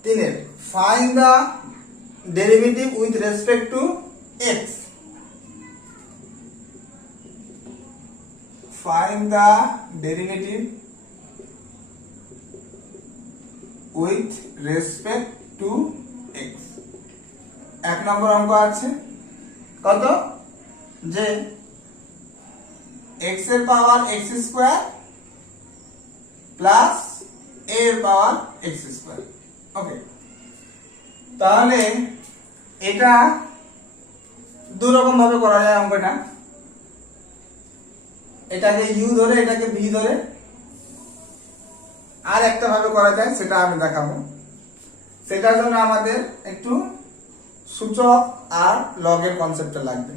3-এর find the derivative with respect to x। Find the derivative with respect to x। 1 নম্বর অঙ্ক আছে কত? যে x এর power x square plus a এর পাওয়ার x স্কয়ার। ওকে, তাহলে এটা দু রকম ভাবে করা যায় অঙ্কটা। এটাকে u ধরে এটাকে v ধরে, আর একটা ভাবে করা যায় সেটা আমি দেখাবো। সেটার জন্য আমাদের একটু সূচক আর লগের কনসেপ্টটা লাগবে।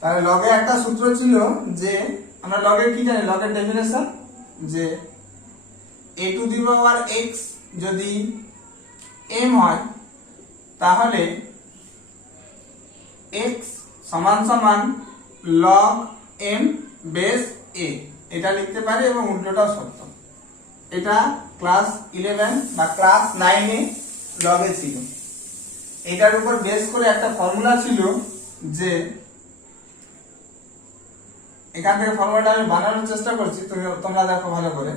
তাহলে লগে একটা সূত্র ছিল যে আমরা লগের কি জানি? লগের ডেফিনেশন যে a to the power x যদি m হয় তাহলে x সমান সমান log m বেস a, এটা লিখতে পারি এবং উল্টোটাও সত্য। এটা ক্লাস 11 বা ক্লাস 9 এ লগে ছিল। এটার উপর বেস করে একটা ফর্মুলা ছিল, যে এখান থেকে ফর্মুলাটা আমি বানানোর চেষ্টা করছি, তোমরা দেখো ভালো করে।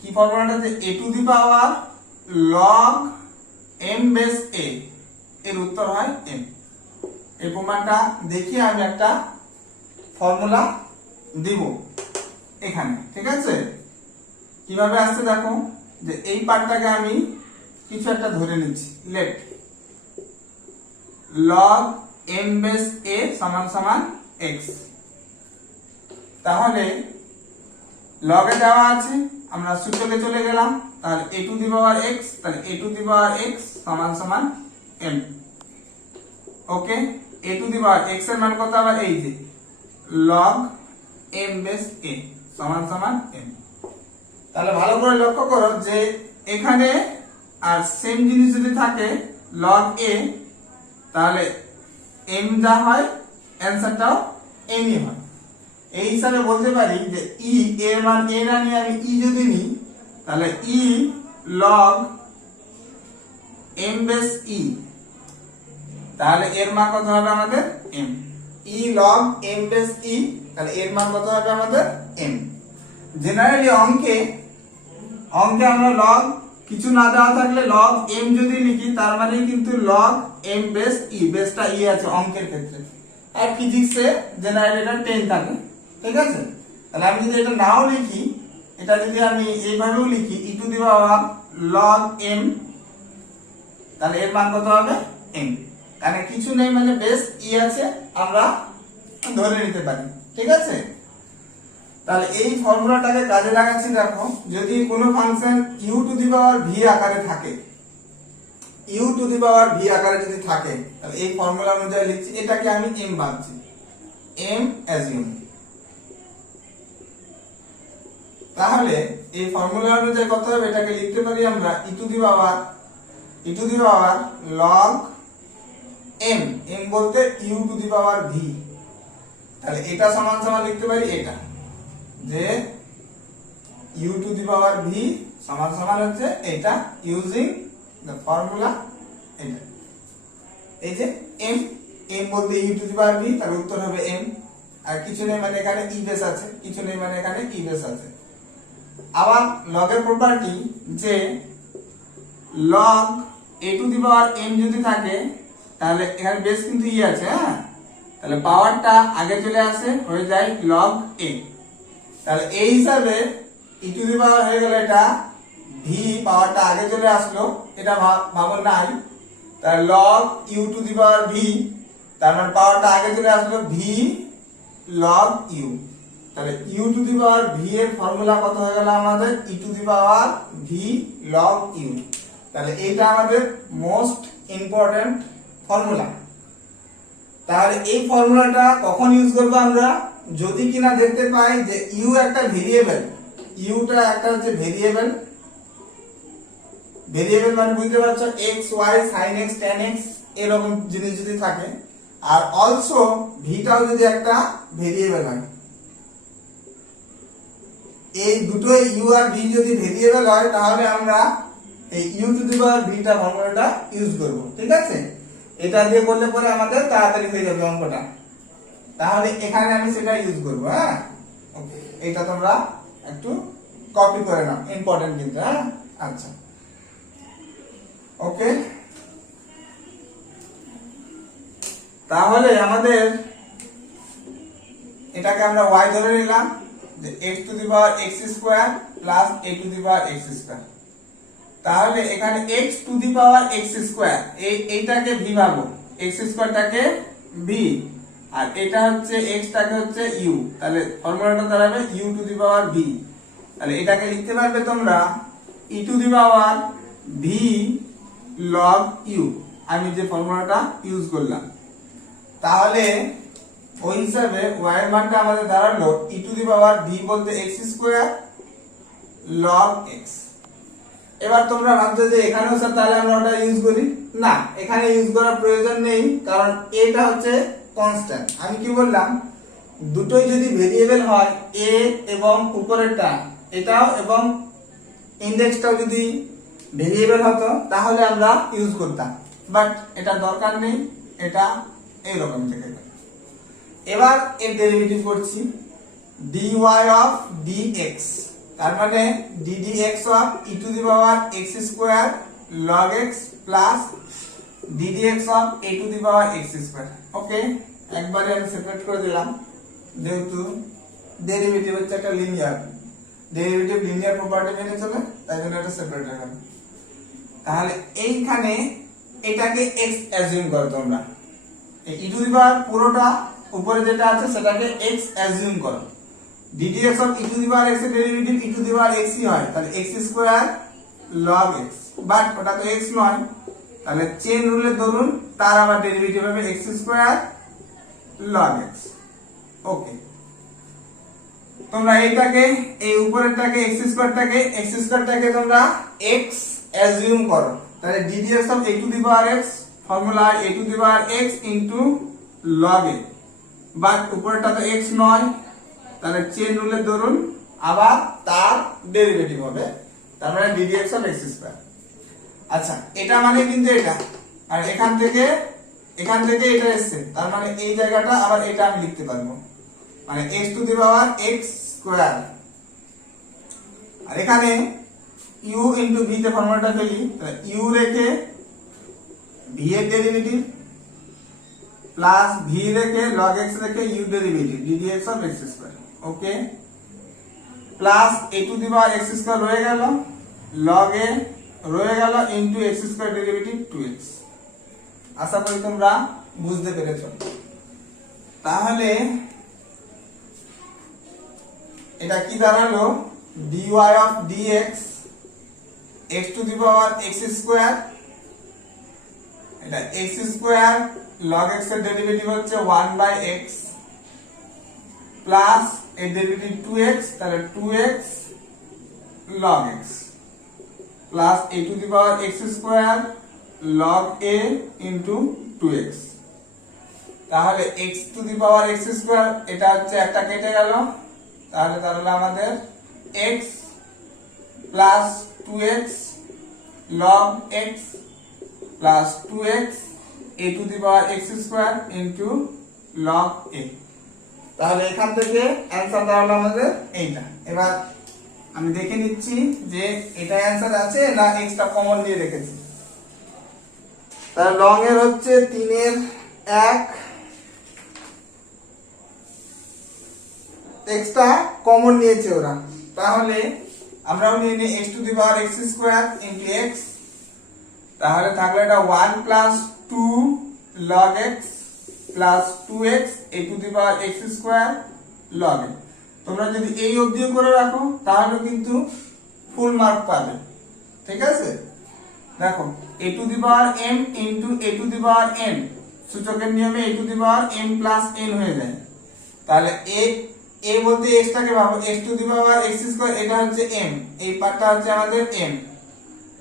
কি ফর্মুলাটা যে a to the power log m বেস a এর উত্তর হয় m। এই প্রমাণটা দেখিয়ে আমি একটা ফর্মুলা দিব এখানে, ঠিক আছে? কিভাবে আসছে দেখো, যে এই পার্টটাকে আমি কিছু একটা ধরে নিচ্ছি, লেট log m বেস a সমান সমান x। তাহলে log এ দেওয়া আছে, আমরা সূত্রকে চলে গেলাম, তাহলে a to the power x, তাহলে a to the power x সমান সমান m। Okay, a to the power x এর মান কত আবার এই যে log m বেস a সমান সমান m। তাহলে ভালো করে লক্ষ্য করো যে এখানে আর সেম জিনিস যদি থাকে log a, তাহলে m যা হয় অ্যানসারটাও m ই হয়। এই হিসাবে বলতে পারি যে e এর মান a না নিয়ে আমি e যদি নিই, তাহলে e log m base e, তাহলে এর মান কত হবে আমাদের m। e log m base e, তাহলে এর মান কত হবে আমাদের m। জেনারেলি অঙ্কে আমরা log কিছু না দেওয়া থাকলে log m যদি লিখি, তার মানে কিন্তু log m বেস e, বেসটা e আছে অঙ্কের ক্ষেত্রে। আর ফিজিক্সে জেনারেলি এটা 10 থাকে, ঠিক আছে? তাহলে আমি যদি এটা নাও লিখি, এটা যদি আমি এইভাবেও লিখি e to the power log m, তাহলে এর মান কত হবে m। কারণ কিছু নেই মানে বেস e আছে, আমরা ধরে নিতে পারি, ঠিক আছে? তাহলে এই ফর্মুলাটাকে কাজে লাগাচ্ছি। দেখো, যদি কোনো function u to the power v আকারে থাকে, u to the power v আকারে যদি থাকে, তাহলে এই ফর্মুলা অনুযায়ী লিখছি, এটাকে আমি m ভাবছি, m অ্যাজিউম। তাহলে এই ফর্মুলা অনুযায়ী কত হবে, এটাকে লিখতে পারি আমরা e to the power log m, m বলতে u to the power v। তাহলে এটা সমান সমান লিখতে পারি এটা, যে u to the power v সমান সমান হচ্ছে এটা, ইউজিং দ্য ফর্মুলা এটা, এই যে m, m বলতে u to the power v, তার উত্তর হবে m। আর কিছু নেই মানে এখানে e বেস আছে, কিছু নেই মানে এখানে e বেস আছে। আবার log এর প্রপার্টি যে log a to the power m যদি থাকে, তাহলে এখানে বেস কিন্তু e আছে, হ্যাঁ, তাহলে পাওয়ারটা আগে চলে আসে, হয়ে যায় log a। তাহলে এই হিসাবে e টু দি পাওয়ার হয়ে গেল এটা v, পাওয়ারটা আগে চলে আসলো, এটা ভাবো নাই, তাহলে log u to the power v, তার মানে পাওয়ারটা আগে চলে আসলো v log u। তাহলে u to the power v এর ফর্মুলা কত হয়ে গেল আমাদের e to the power v log u। তাহলে এটা আমাদের মোস্ট ইম্পর্টেন্ট ফর্মুলা। তাহলে এই ফর্মুলাটা কখন ইউজ করব আমরা, যদি কিনা দেখতে পাই যে u একটা ভেরিয়েবল, uটা একটা হচ্ছে ভেরিয়েবল মানে বুঝতে পারছো x y sin x tan x এরকম জিনিস যদি থাকে, আর অলসো ভিটাও যদি একটা ভেরিয়েবল হয়, এই দুটোই u আর v যদি ভেরিয়েবল হয়, তাহলে আমরা এই u to the power v টা ফর্মুলাটা ইউজ করব, ঠিক আছে? এটা দিয়ে করলে পরে আমাদের তাড়াতাড়ি হয়ে যাবে অঙ্কটা। তাহলে এখানে আমি সেটা ইউজ করব, হ্যাঁ, ওকে, এটা তোমরা একটু কপি করে নাও, ইম্পর্টেন্ট কিন্তু, হ্যাঁ, আচ্ছা, ওকে। তাহলে আমাদের এটাকে আমরা y ধরে নিলাম, যে x to the power x square plus a to the power x square. তাহলে এখানে x to the power x square, এইটাকে v ভাবো, x স্কয়ারটাকে v, আর এটা হচ্ছে x টাকে হচ্ছে u, তাহলে ফর্মুলাটা দাঁড়াবে u to the power v। তাহলে এটাকে লিখতে পারবে তোমরা e to the power v log u, আমি যে ফর্মুলাটা ইউজ করলাম। তাহলে ওই হিসাবে y এর মানটা আমাদের দাঁড়ালো e to the power v বলতে x স্কয়ার log x। এবার তোমরা ভাবছো যে এখানেও স্যার তাহলে আমরা ওটা ইউজ করি, না, এখানে ইউজ করার প্রয়োজন নেই, কারণ এটা হচ্ছে কনস্ট্যান্ট। আমি কি বললাম, দুটোই যদি ভেরিয়েবল হয়, a এবং উপরেরটা এটাও এবং ইনডেক্সটাও যদি ভেরিয়েবল হতো, তাহলে আমরা ইউজ করতাম, বাট এটা দরকার নেই, এটা এইরকম থেকে যাবে। এবার এর ডেরিভেটিভ করছি dy অফ dx, তার মানে ddx of e to the power x square log x plus ddx of a to the power x square. Okay, একবারে আমি সেপারেট করে দিলাম, যেহেতু ডেরিভেটিভ হচ্ছে একটা লিনিয়ার, ডেরিভেটিভ লিনিয়ার প্রপার্টি মেনে চলে, তাই জন্য এটা সেপারেট রাখলাম। তাহলে এইখানে এটাকে x অ্যাজিউম করো তোমরা, এই e টু দি পাওয়ার পুরোটা উপরে যেটা আছে সেটাকে x অ্যাজিউম করো। ddx of e to the power x এর derivative e to the power x ই হয়, তাহলে x square log x, but ওটা তো x নয়, তাহলে চেন রুলের ধরুন তার আবার ডেরিভেটিভ হবে x স্কয়ার log x। ওকে, তোমরা এইটাকে, এই উপরেরটাকে x স্কয়ারটাকে তোমরা x অ্যাজিউম করো, তাহলে ddx of a to the power x formula a to the power x into log a, but উপরেরটা তো x নয়, তাহলে চেন রুলের ধরুন আবার তার ডেরিভেটিভ হবে, তার মানে ddx অফ x স্কয়ার। আচ্ছা, এটা মানে কিন্তু এটা, আর এখান থেকে এটা এসেছে, তার মানে এই জায়গাটা আবার এটা আমি লিখতে পারবো, মানে x to the power x square. আর এখানে u ইনটু v তে ফর্মুলাটা ফেলি, তাহলে u রেখে v এর ডেরিভেটিভ প্লাস v রেখে log x রেখে u derivative ddx of x square. Okay, plus a to the power x square রয়ে গেল, log a রয়ে গেল into x square derivative 2x। আশা করি তোমরা বুঝতে পেরেছো। তাহলে এটা কি দাঁড়ালো, dy of dx x to the power x square, এটা x স্কয়ার log x এর ডেরিভেটিভ হচ্ছে 1/x প্লাস এর ডেরিভেটিভ 2x, তাহলে 2x log x plus a to the power x square log a into 2x। তাহলে x to the power x square, এটা হচ্ছে একটা কেটে গেল, তাহলে আমাদের x plus 2x log x plus 2x a to the power x square into log a। তাহলে এখান থেকে অ্যানসার দাঁড়ালো আমাদের এইটা। এবার আমি দেখে নিচ্ছি যে এটা অ্যানসার আছে না x টা কমন দিয়ে রেখেছি। তাহলে লং এর হচ্ছে 3 এর 1, x টা কমন নিয়েছে ওরা, তাহলে আমরাও নিয়ে নিই x to the power x square into x, তাহলে থাকলো এটা 1 plus 2 log x plus 2x a to the power x square log a। তোমরা যদি এই অবধিও করে রাখো তাহলে কিন্তু ফুল মার্ক পাবে, ঠিক আছে। দেখো a to the power m into a to the power n, সূচকের নিয়মে a to the power m plus n হয়ে যায়, তাহলে a বলতে x টাকে ভাবো x to the power x square, এটা হচ্ছে m, এই পার্টটা হচ্ছে আমাদের m,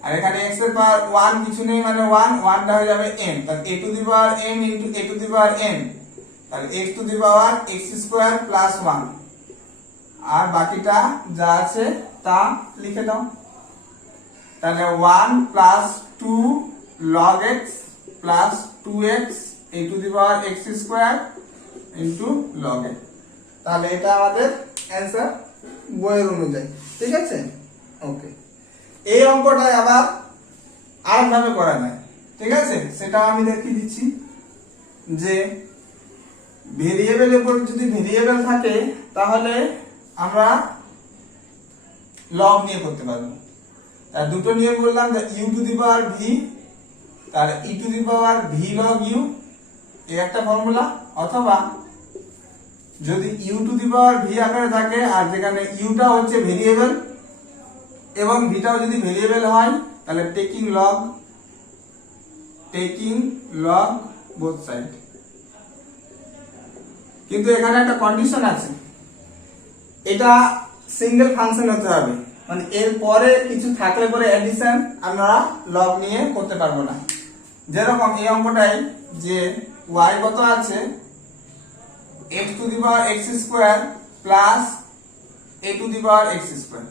আর এখানে x এর পাওয়ার 1 কিছু নেই মানে 1 টা হয়ে যাবে m, তাহলে a to the power m into a to the power n, তাহলে x to the power x square plus 1, আর বাকিটা যা আছে তা লিখে দাও। তাহলে 1 plus 2 log x plus 2x a to the power x square into log a। তাহলে এটা আমাদের অ্যানসার বইয়ের অনুযায়ী, ঠিক আছে। ওকে, এই অঙ্কটা আবার আরেকভাবে করা যায়, ঠিক আছে, সেটাও আমি দেখিয়ে দিচ্ছি। যে ভেরিয়েবলের উপর যদি ভেরিয়েবল থাকে তাহলে আমরা লগ নিয়ে করতে পারবো। তার দুটো নিয়ম বললাম, u to the power v, তাহলে e to the power v log u, এই একটা ফর্মুলা, অথবা যদি u to the power v আকারে থাকে আর যেখানে u টা হচ্ছে ভেরিয়েবল এবং v টাও যদি ভেরিয়েবল হয় তাহলে টেকিং লগ বোথ সাইড। কিন্তু এখানে একটা কন্ডিশন আছে, এটা সিঙ্গেল ফাংশন হতে হবে, মানে এর পরে কিছু থাকলে পরে অ্যাডিশন আমরা লগ নিয়ে করতে পারবো না। যেরকম এই অঙ্কটাই যে y কত আছে x to the power x square plus a to the power x square,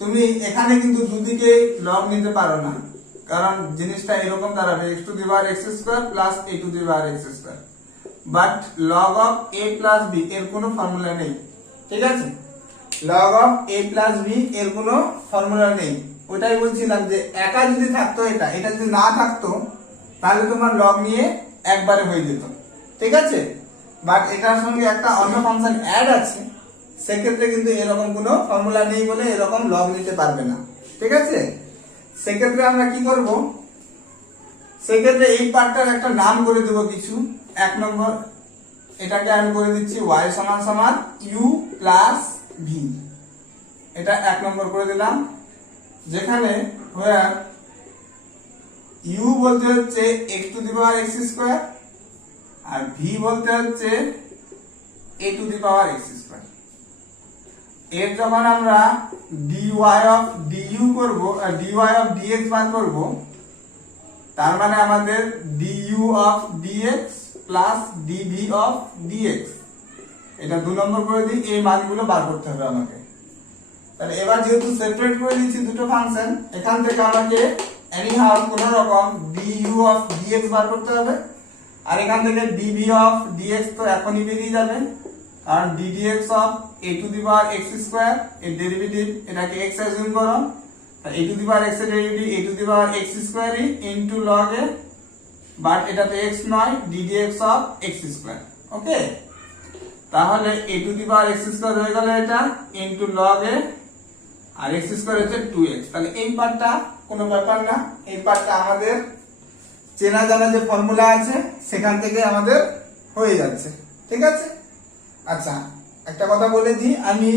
তুমি এখানে কিন্তু দুদিকে লগ নিতে পারো না, কারণ জিনিসটা এরকম দাঁড়াবে x to the power x square plus a to the power x square, but log of a plus b এর কোনো ফর্মুলা নেই, ঠিক আছে। Log of a plus b এর কোনো ফর্মুলা নেই। ওটাই বলছিলাম যে একা যদি থাকতো এটা যদি না থাকতো তাহলে তোমার লগ নিয়ে একবারে হয়ে যেত, ঠিক আছে। বাট এটার সঙ্গে একটা অন্য ফাংশন অ্যাড আছে, সেক্ষেত্রে কিন্তু এরকম কোনো ফর্মুলা নেই বলে এরকম লগ নিতে পারবে না, ঠিক আছে। সেক্ষেত্রে আমরা কি করব, সেক্ষেত্রে এই পার্টটার একটা নাম করে দেবো কিছু। 1 নম্বর এটাকে আমি করে দিচ্ছি y সমান সমান u প্লাস v, এটা 1 নম্বর করে দিলাম। যেখানে u বলতে হচ্ছে x to the power x square আর v বলতে হচ্ছে a to the power x square. এর যখন আমরা dy অফ du করব আর dy অফ dx বার করব, তার মানে আমাদের du of dx plus dv of dx, এটা 2 নম্বর করে দিই। এই মানগুলো বার করতে হবে আমাকে। তাহলে এবার যেহেতু সেপারেট করে দিচ্ছি দুটো ফাংশন, এখান থেকে আমাকে এনিহাউ কোন রকম du অফ dx বার করতে হবে, আর এখান থেকে dv অফ dx তো এখনই বেরিয়ে যাবে, কারণ ddx of a to the power x square এর ডেরিভেটিভ, এটাকে x অ্যাজিউম করো, তাহলে a to the power x এর derivative a to the power x square into log a, but এটা তো x নয়, ddx of x square. Okay, তাহলে a to the power x square হয়ে গেল এটা ইনটু log a, আর x স্কয়ার হচ্ছে 2x। তাহলে এই পার্টটা কোনো ব্যাপার না, এই পার্টটা আমাদের চেনা জানা যে ফর্মুলা আছে সেখান থেকে আমাদের হয়ে যাচ্ছে, ঠিক আছে। আচ্ছা, একটা কথা বলে দিই, আমি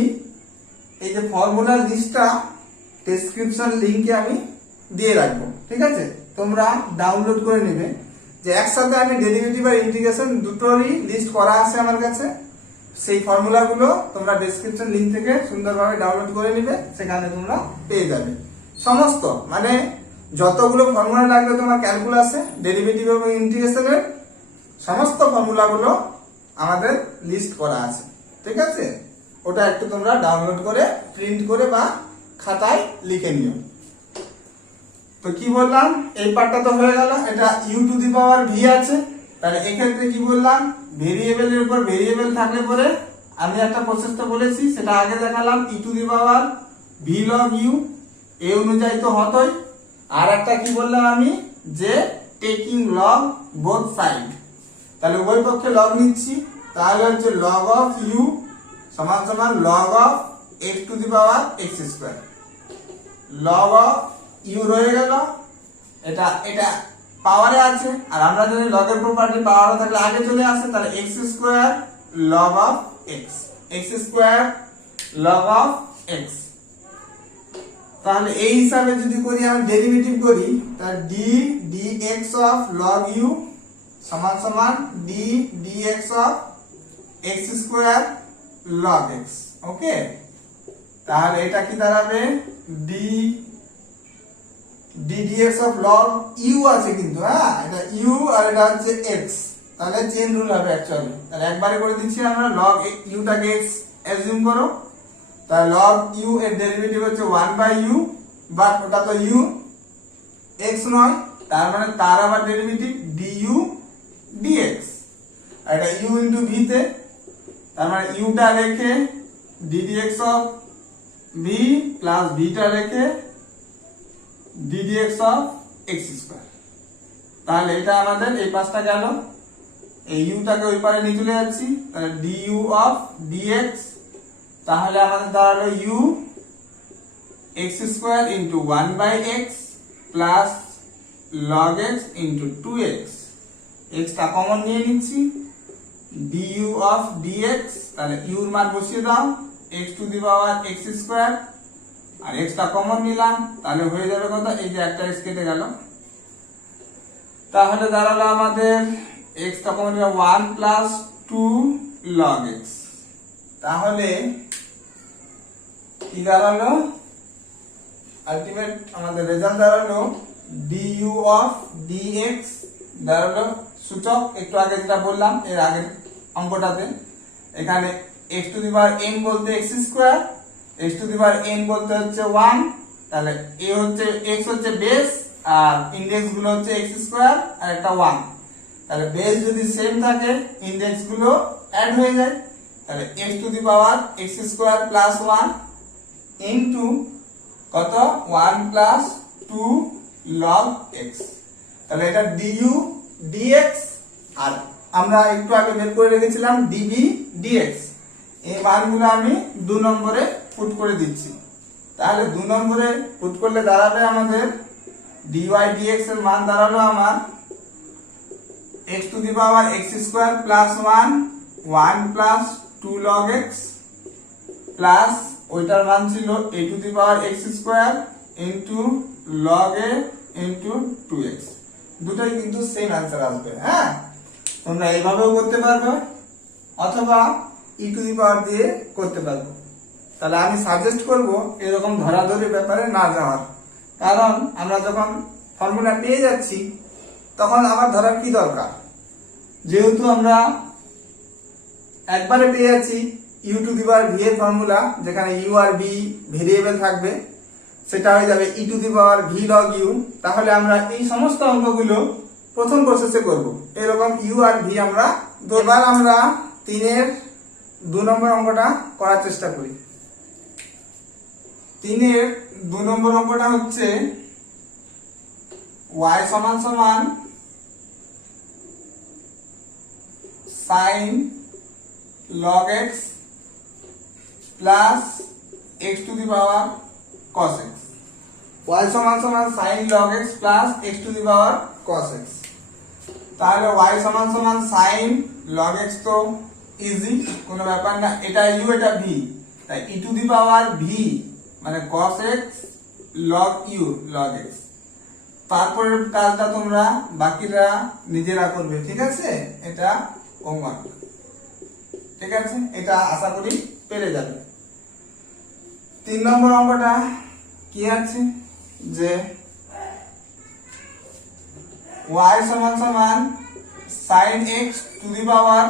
এই যে ফর্মুলার লিস্টটা ডেসক্রিপশন লিংকে আমি দিয়ে রাখবো, ঠিক আছে। তোমরা ডাউনলোড করে নেবে, যে একসাথে আমি ডেরিভেটিভ আর ইন্টিগ্রেশন দুটোরই লিস্ট করা আছে আমার কাছে। সেই ফর্মুলাগুলো তোমরা ডেসক্রিপশন লিংক থেকে সুন্দরভাবে ডাউনলোড করে নিবে, সেখানে তোমরা পেয়ে যাবে সমস্ত, মানে যতগুলো ফর্মুলা লাগবে তোমার ক্যালকুলাসে, ডেরিভেটিভ এবং ইন্টিগ্রেশনের সমস্ত ফর্মুলাগুলো আমাদের লিস্ট করা আছে, ঠিক আছে। ওটা একটু তোমরা ডাউনলোড করে প্রিন্ট করে বা খাতায় লিখে নিও। তো কি বললাম, এই পার্টটা তো হয়ে গেল, এটা u to the power v আছে। তাহলে এক্ষেত্রে কি বললাম, ভেরিয়েবলের উপর ভেরিয়েবল থাকলে পরে আমি একটা প্রসেসটা বলেছি, সেটা আগে দেখালাম, e to the power v log u, এই অনুযায়ী তো হতই। আর একটা কি বললাম আমি, যে টেকিং লগ বোথ সাইড, তাহলে উভয় পক্ষে লগ নিচ্ছি, তাহলে হচ্ছে log অফ u সমান সমান log of x to the power x square. log of u রয়ে গেল, এটা পাওয়ারে আছে, আর আমরা জানি লগের প্রপার্টি পাওয়ারে থাকলে আগে চলে আসে, তাহলে x square log of x square log of x। তাহলে এই হিসাবে যদি করি, আমি ডেরিভেটিভ করি, তাহলে d dx of log u সমান সমান d dx of x square log x। Okay, তাহলে এটা কি দাঁড়াবে, d dx of log u আছে কিন্তু, হ্যাঁ এটা u আর এটা হচ্ছে x, তাহলে চেইন রুল হবে অ্যাকচুয়ালি। তাহলে একবারে করে দিচ্ছি আমরা, log u টাকে x অ্যাজিউম করো, তাহলে log u এর ডেরিভেটিভ হচ্ছে 1/u, বাট ওটা তো u x নয়, তার মানে তার আবার ডেরিভেটিভ du dx, আর এটা u ইনটু v তে, তার মানে u টা রেখে d dx of v plus v টা রেখে d dx of x square. তাহলে এটা আমাদের এই পাশটা গেল, এই u টাকে ওই পারে নিয়ে চলে যাচ্ছি, তাহলে du অফ dx, তাহলে আমাদের দাঁড়ালো u x square into 1/x plus log x into 2x, x টা কমন নিয়ে নিচ্ছি, du অফ dx, তাহলে u এর মান বসিয়ে দাও, x to the power x square, আর x টা কমন নিলাম, তাহলে হয়ে যাবে কত, এই যে একটা x কেটে গেল, তাহলে দাঁড়ালো আমাদের x টা কমন নিলাম 1 প্লাস 2 log x। তাহলে কি দাঁড়ালো, আলটিমেট আমাদের রেজাল্ট দাঁড়ালো du অফ dx দাঁড়ালো সূচক, একটু আগে যেটা বললাম এর আগের অঙ্কটাতে, এখানে x to the power n বলতে x square, x to the power n বলতে হচ্ছে 1, তাহলে a হচ্ছে x হচ্ছে বেস, আর ইনডেক্স গুলো হচ্ছে x স্কয়ার আর একটা 1, তাহলে বেস যদি সেম থাকে ইনডেক্স গুলো অ্যাড হয়ে যায়, তাহলে x to the power x square plus 1 into কত 1 প্লাস 2 log x। তাহলে এটা du dx আর আমরা একটু আগে বের করে রেখেছিলাম dv dx। এই মানগুলো আমি 2 নম্বরে পুট করে দিচ্ছি। তাহলে 2 নম্বরে পুট করলে দাঁড়াবে আমাদের dy dx এর মান দাঁড়ালো আমার x to the power x square plus 1 1 plus 2 log x plus ওইটার মান ছিল a to the power x square into log a into 2x। দুটোই কিন্তু সেম आंसर আসবে। হ্যাঁ, তোমরা এইভাবেও করতে পারবে অথবা e টু দি পাওয়ার দিয়ে করতে পারবে। তাহলে আমি সাজেস্ট করব এরকম ধরাধরি ব্যাপারে না যাওয়ার, কারণ আমরা যখন ফর্মুলা পেয়ে যাচ্ছি তখন আবার ধরার কি দরকার। যেহেতু আমরা একবারে পেয়ে যাচ্ছি u to the power v এর ফর্মুলা, যেখানে u আর v ভেরিয়েবল থাকবে, সেটা হয়ে যাবে e to the power v log u। তাহলে আমরা এই সমস্ত অঙ্কগুলো প্রথম প্রসেসে করব। এরকম u আর v আমরা এবার আমরা 3 এর 2 নম্বর অঙ্কটা করার চেষ্টা করি। 3 এর 2 নম্বর অঙ্কটা হচ্ছে y সমান সমান sin log x plus x to the power cos x। y সমান সমান sin log x plus x to the power cos x। তাহলে y সমান সমান sin log x তো ইজি, কোনো ব্যাপার না। এটা u এটা v, তাই e to the power v মানে cos x log u log x। তারপরের কাজটা তোমরা বাকিরা নিজেরা করবে, ঠিক আছে? এটা হোমওয়ার্ক, ঠিক আছে? এটা আশা করি পেরে যাবে। 3 নম্বর অঙ্কটা কি আছে যে y সমান সমান sin x টু দি পাওয়ার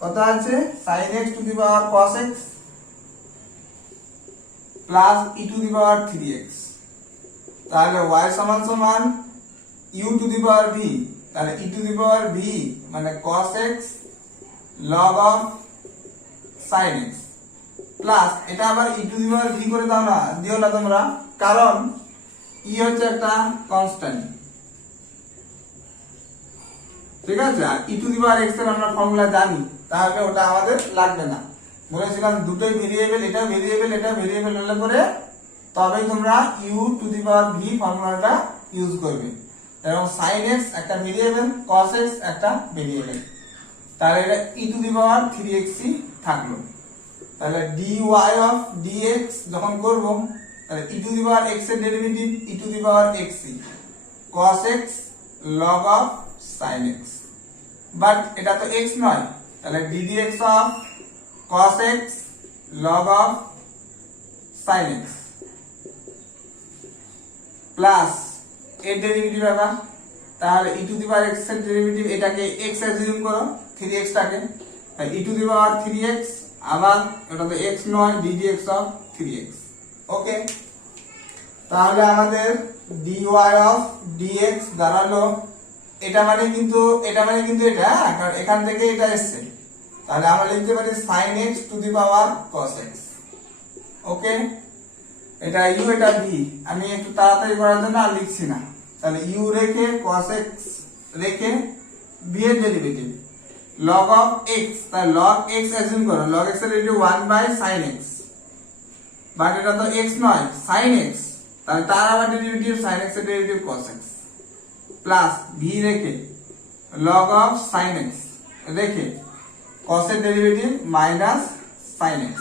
কত আছে sin x to the power cos x plus e to the power 3x। তাহলে y সমান সমান u to the power v, তাহলে e to the power v মানে cos x log of sin x plus এটা আবার e to the power v করে দিও না তোমরা, কারণ e হচ্ছে একটা কনস্ট্যান্ট, ঠিক আছে? আর e to the power x এর আমরা ফর্মুলা জানি, তাহলে ওটা আমাদের লাগবে না। বলেছিলাম দুটোই ভেরিয়েবল, এটা ভেরিয়েবল এটা ভেরিয়েবল হলে পরে তবেই তোমরা u to the power v ফর্মুলাটা ইউজ করবে। এবং sin x একটা ভেরিয়েবল, cos x একটা ভেরিয়েবল, তাহলে এটা e to the power 3x থাকলো। তাহলে dy of dx যখন করব, তাহলে e to the power x এর derivative e to the power x cos x log of sin x, but এটা তো x নয়, তাহলে ddx of cos x log of sin x plus এর ডেরিভেটিভ আবার, তাহলে e to the power x এর ডেরিভেটিভ এটাকে x অ্যাজিউম করো, 3x টাকে, তাই e to the power 3x আবার এটা তো x নয় ddx of 3x। ওকে, তাহলে আমাদের dy of dx দাঁড়ালো এটা মানে কিন্তু এটা, কারণ এখান থেকে এটা এসেছে, তাহলে আমরা লিখতে পারি sin x to the power cos x। ওকে, এটা u এটা v, আমি একটু তাড়াতাড়ি করার জন্য আর লিখছি না। তাহলে u রেখে cos x রেখে v এর ডেরিভেটিভ log of x, তাহলে log x অ্যাজিউম করো, log x এর ডেরিভেটিভ 1/sin x, বাট এটা তো x নয় sin x, তাহলে তার আবার ডেরিভেটিভ sin x এর derivative cos x plus v রেখে log of sin x রেখে cos এর ডেরিভেটিভ মাইনাস sin x,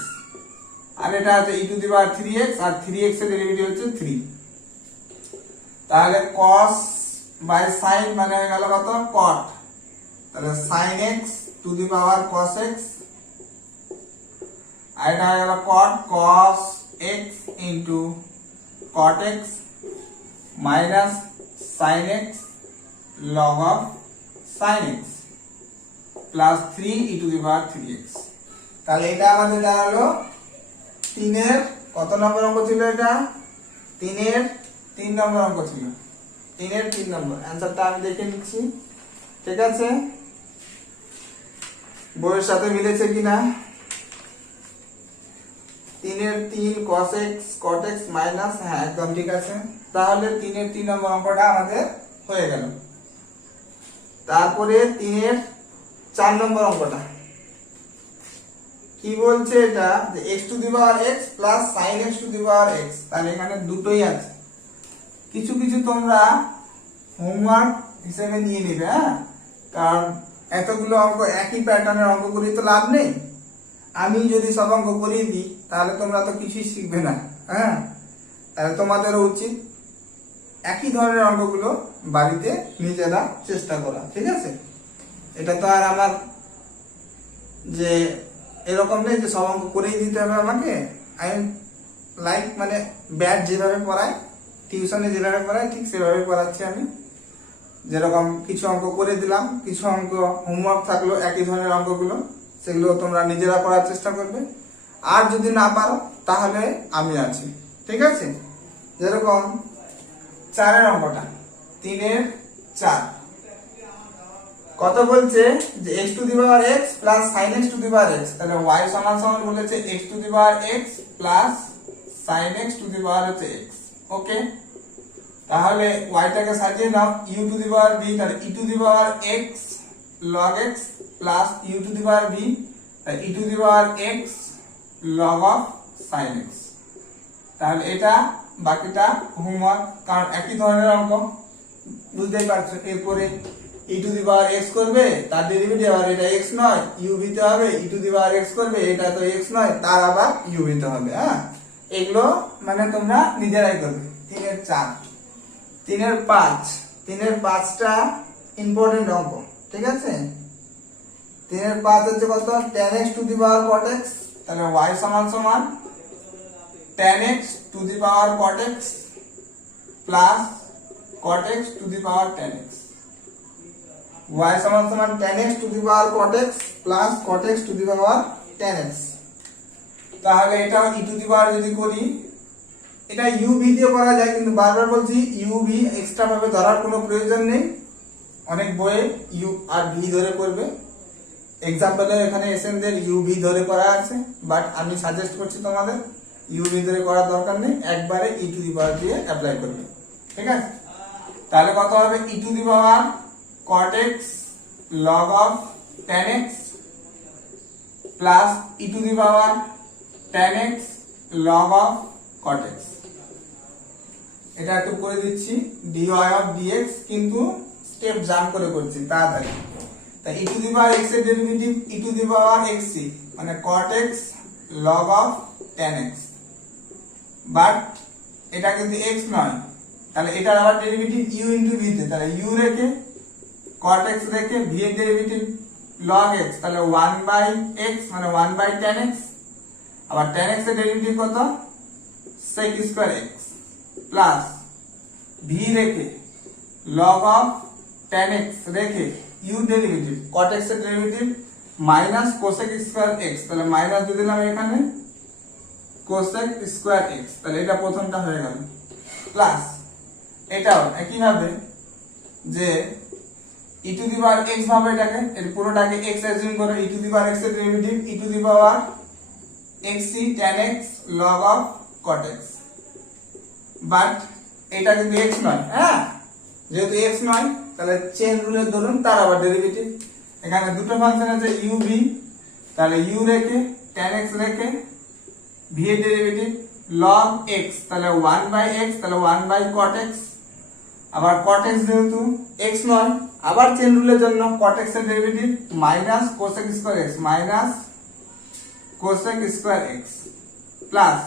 আর এটা হচ্ছে e to the power 3x R 3x এর ডেরিভেটিভ হচ্ছে 3। তাহলে cos বাই sin মানে হয়ে গেল কত cot, তাহলে sin x to the power cos x, আর এটা হয়ে গেল cot cos x into cot x minus sin x log of sin x plus 3 e to the power 3x। তাহলে এটা আমাদের দাঁড়ালো 3 এর কত নম্বর অঙ্ক ছিল? এটা 3 এর 3 নম্বর অঙ্ক ছিল, 3 এর 3 নম্বর। অ্যানসারটা আমি দেখে নিচ্ছি, ঠিক আছে? বইয়ের সাথে মিলেছে কিনা 3 cos x cot x minus, হ্যাঁ একদম ঠিক আছে। তাহলে 3 নম্বর অঙ্কটা আমাদের হয়ে গেল। তারপরে 4 নম্বর অঙ্কটা কি বলছে, এটা যে x to the power x plus sin x to the power x, তাহলে এখানে দুটোই আছে। কিছু কিছু তোমরা হোমওয়ার্ক হিসেবে নিয়ে নিবে, হ্যাঁ, কারণ এতগুলো অঙ্ক একই প্যাটার্নের অঙ্ক করি তো লাভ নেই। আমি যদি সব অঙ্ক করিয়ে দিই তাহলে তোমরা তো কিছুই শিখবে না, হ্যাঁ। তাহলে তোমাদেরও উচিত একই ধরনের অঙ্কগুলো বাড়িতে নিজেরা চেষ্টা করা, ঠিক আছে। এটা তো আর আমার যে এরকম নেই যে সব অঙ্ক করেই দিতে হবে আমাকে। আমি লাইক মানে ব্যাট যেভাবে পড়াই, টিউশনে যেভাবে পড়াই ঠিক সেভাবে পড়াচ্ছি আমি। যেরকম কিছু অঙ্ক করে দিলাম, কিছু অঙ্ক হোমওয়ার্ক থাকলো একই ধরনের অঙ্কগুলো, সেগুলো তোমরা নিজেরা করার চেষ্টা করবে। আর যদি না পারো তাহলে আমি আছি, ঠিক আছে। যেরকম 4 অঙ্কটা 3/4 কত বলছে যে x to the power x plus sin x to the power x, তাহলে y সমান সমান বলেছে x to the power x plus sin x to the power হচ্ছে x। ওকে, তাহলে y টাকে সাজিয়ে নাও u to the power v, তাহলে e to the power x log x plus u to the power v, তাহলে e to the power x log of sin x। তাহলে এটা বাকিটা হোমওয়ার্ক, কারণ একই ধরনের অঙ্ক, বুঝতেই পারছো। এরপরে e to the power x করবে, তার ডেরিভেটিভ আবার এটা x নয় u v তে হবে, e to the power x করবে, এটা তো x নয় তার আবার u v তে হবে, হ্যাঁ। এগুলো মানে তোমরা নিজেরাই করবে। 3/4 3/5টা ইম্পর্টেন্ট অঙ্ক, ঠিক আছে। 3/5 হচ্ছে কত, tan x to the power cot x, তাহলে y সমান সমান tan x to the power cot x plus cot x to the power tan x। y সমান সমান tan x to the power cot x plus cot x to the power tan x। তাহলে এটা e টু দি পাওয়ার যদি করি, এটা u v দিয়ে করা যায়, কিন্তু বারবার বলছি u v এক্সট্রা ভাবে ধরার কোনো প্রয়োজন নেই। অনেক বইয়ে u আর v ধরে করবে, এক্সাম্পলে এখানে এসএনদের u v ধরে করা আছে, বাট আমি সাজেস্ট করছি তোমাদের u v ধরে করার দরকার নেই, একবারে e টু দি পাওয়ার দিয়ে অ্যাপ্লাই করবে, ঠিক আছে। তাহলে কত হবে, e to the power cot x log of tan x plus e to the power tan x log of cot x। এটা একটু করে দিচ্ছি dy of dx, কিন্তু স্টেপ জাম্প করে করছি তাড়াতাড়ি। তাই e to the power x এর derivative e to the power xc মানে cot x log of tan x, but এটা কিন্তু x নয়, তাহলে এটার আবার ডেরিভেটিভ u ইনটু v তে, তাহলে u রেখে cot x রেখে v এর ডেরিভেটিভ log x, তাহলে 1/x মানে 1/tan x, আবার tan x এর ডেরিভেটিভ কত sec square x plus v রেখে log of tan x রেখে u ডেরিভেটিভ cot x এর derivative minus cosec square x, তাহলে মাইনাস দিয়ে দিলাম এখানে cosec স্কয়ার x, তাহলে এটা প্রথমটা হয়ে গেল। প্লাস এটাও একই ভাবে যে e to the power x ভাবে এটাকে, এর পুরোটাকে x অ্যাজিউম করো, e to the power x এর derivative e to the power xc tan x log of cot x, but এটা কিন্তু x নয়, হ্যাঁ। যেহেতু x নয় তাহলে চেইন রুলের ধরুন তার আবার ডেরিভেটিভ, এখানে দুটো ফাংশন আছে u v, তাহলে u রেখে tan x রেখে v এর ডেরিভেটিভ log x, তাহলে 1/x, তাহলে 1/cot x, আবার cot x যেহেতু x নয় আবার চেইন রুলের জন্য cot x এর derivative minus cosec square x minus cosec square x plus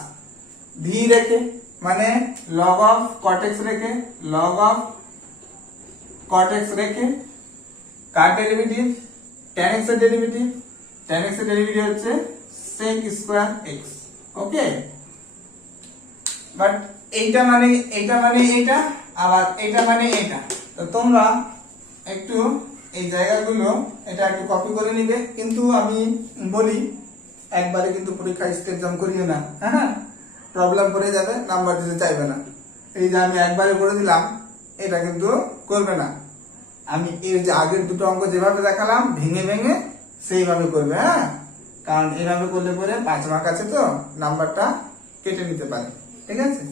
v রেখে মানে log of cot x রেখে log of cot x রেখে কার ডেরিভেটিভ tan x এর ডেরিভেটিভ, tan x এর ডেরিভেটিভ হচ্ছে sec square x। Okay, but এইটা মানে এইটা আবার এইটা মানে এইটা, তো তোমরা একটু এই জায়গাগুলো এটা একটু কপি করে নিবে, কিন্তু আমি বলি একবারে কিন্তু পরীক্ষা স্টেপ জাম করিও না, হ্যাঁ, প্রবলেম পড়ে যাবে, নাম্বার দিতে চাইবে না। এই যে আমি একবারে করে দিলাম এটা কিন্তু করবে না, আমি এর যে আগের দুটো অঙ্ক যেভাবে দেখালাম ভেঙে ভেঙে সেইভাবে করবে, হ্যাঁ। কারণ এভাবে করলে পরে 5 মার্ক আছে তো নাম্বারটা কেটে নিতে পারে, ঠিক আছে।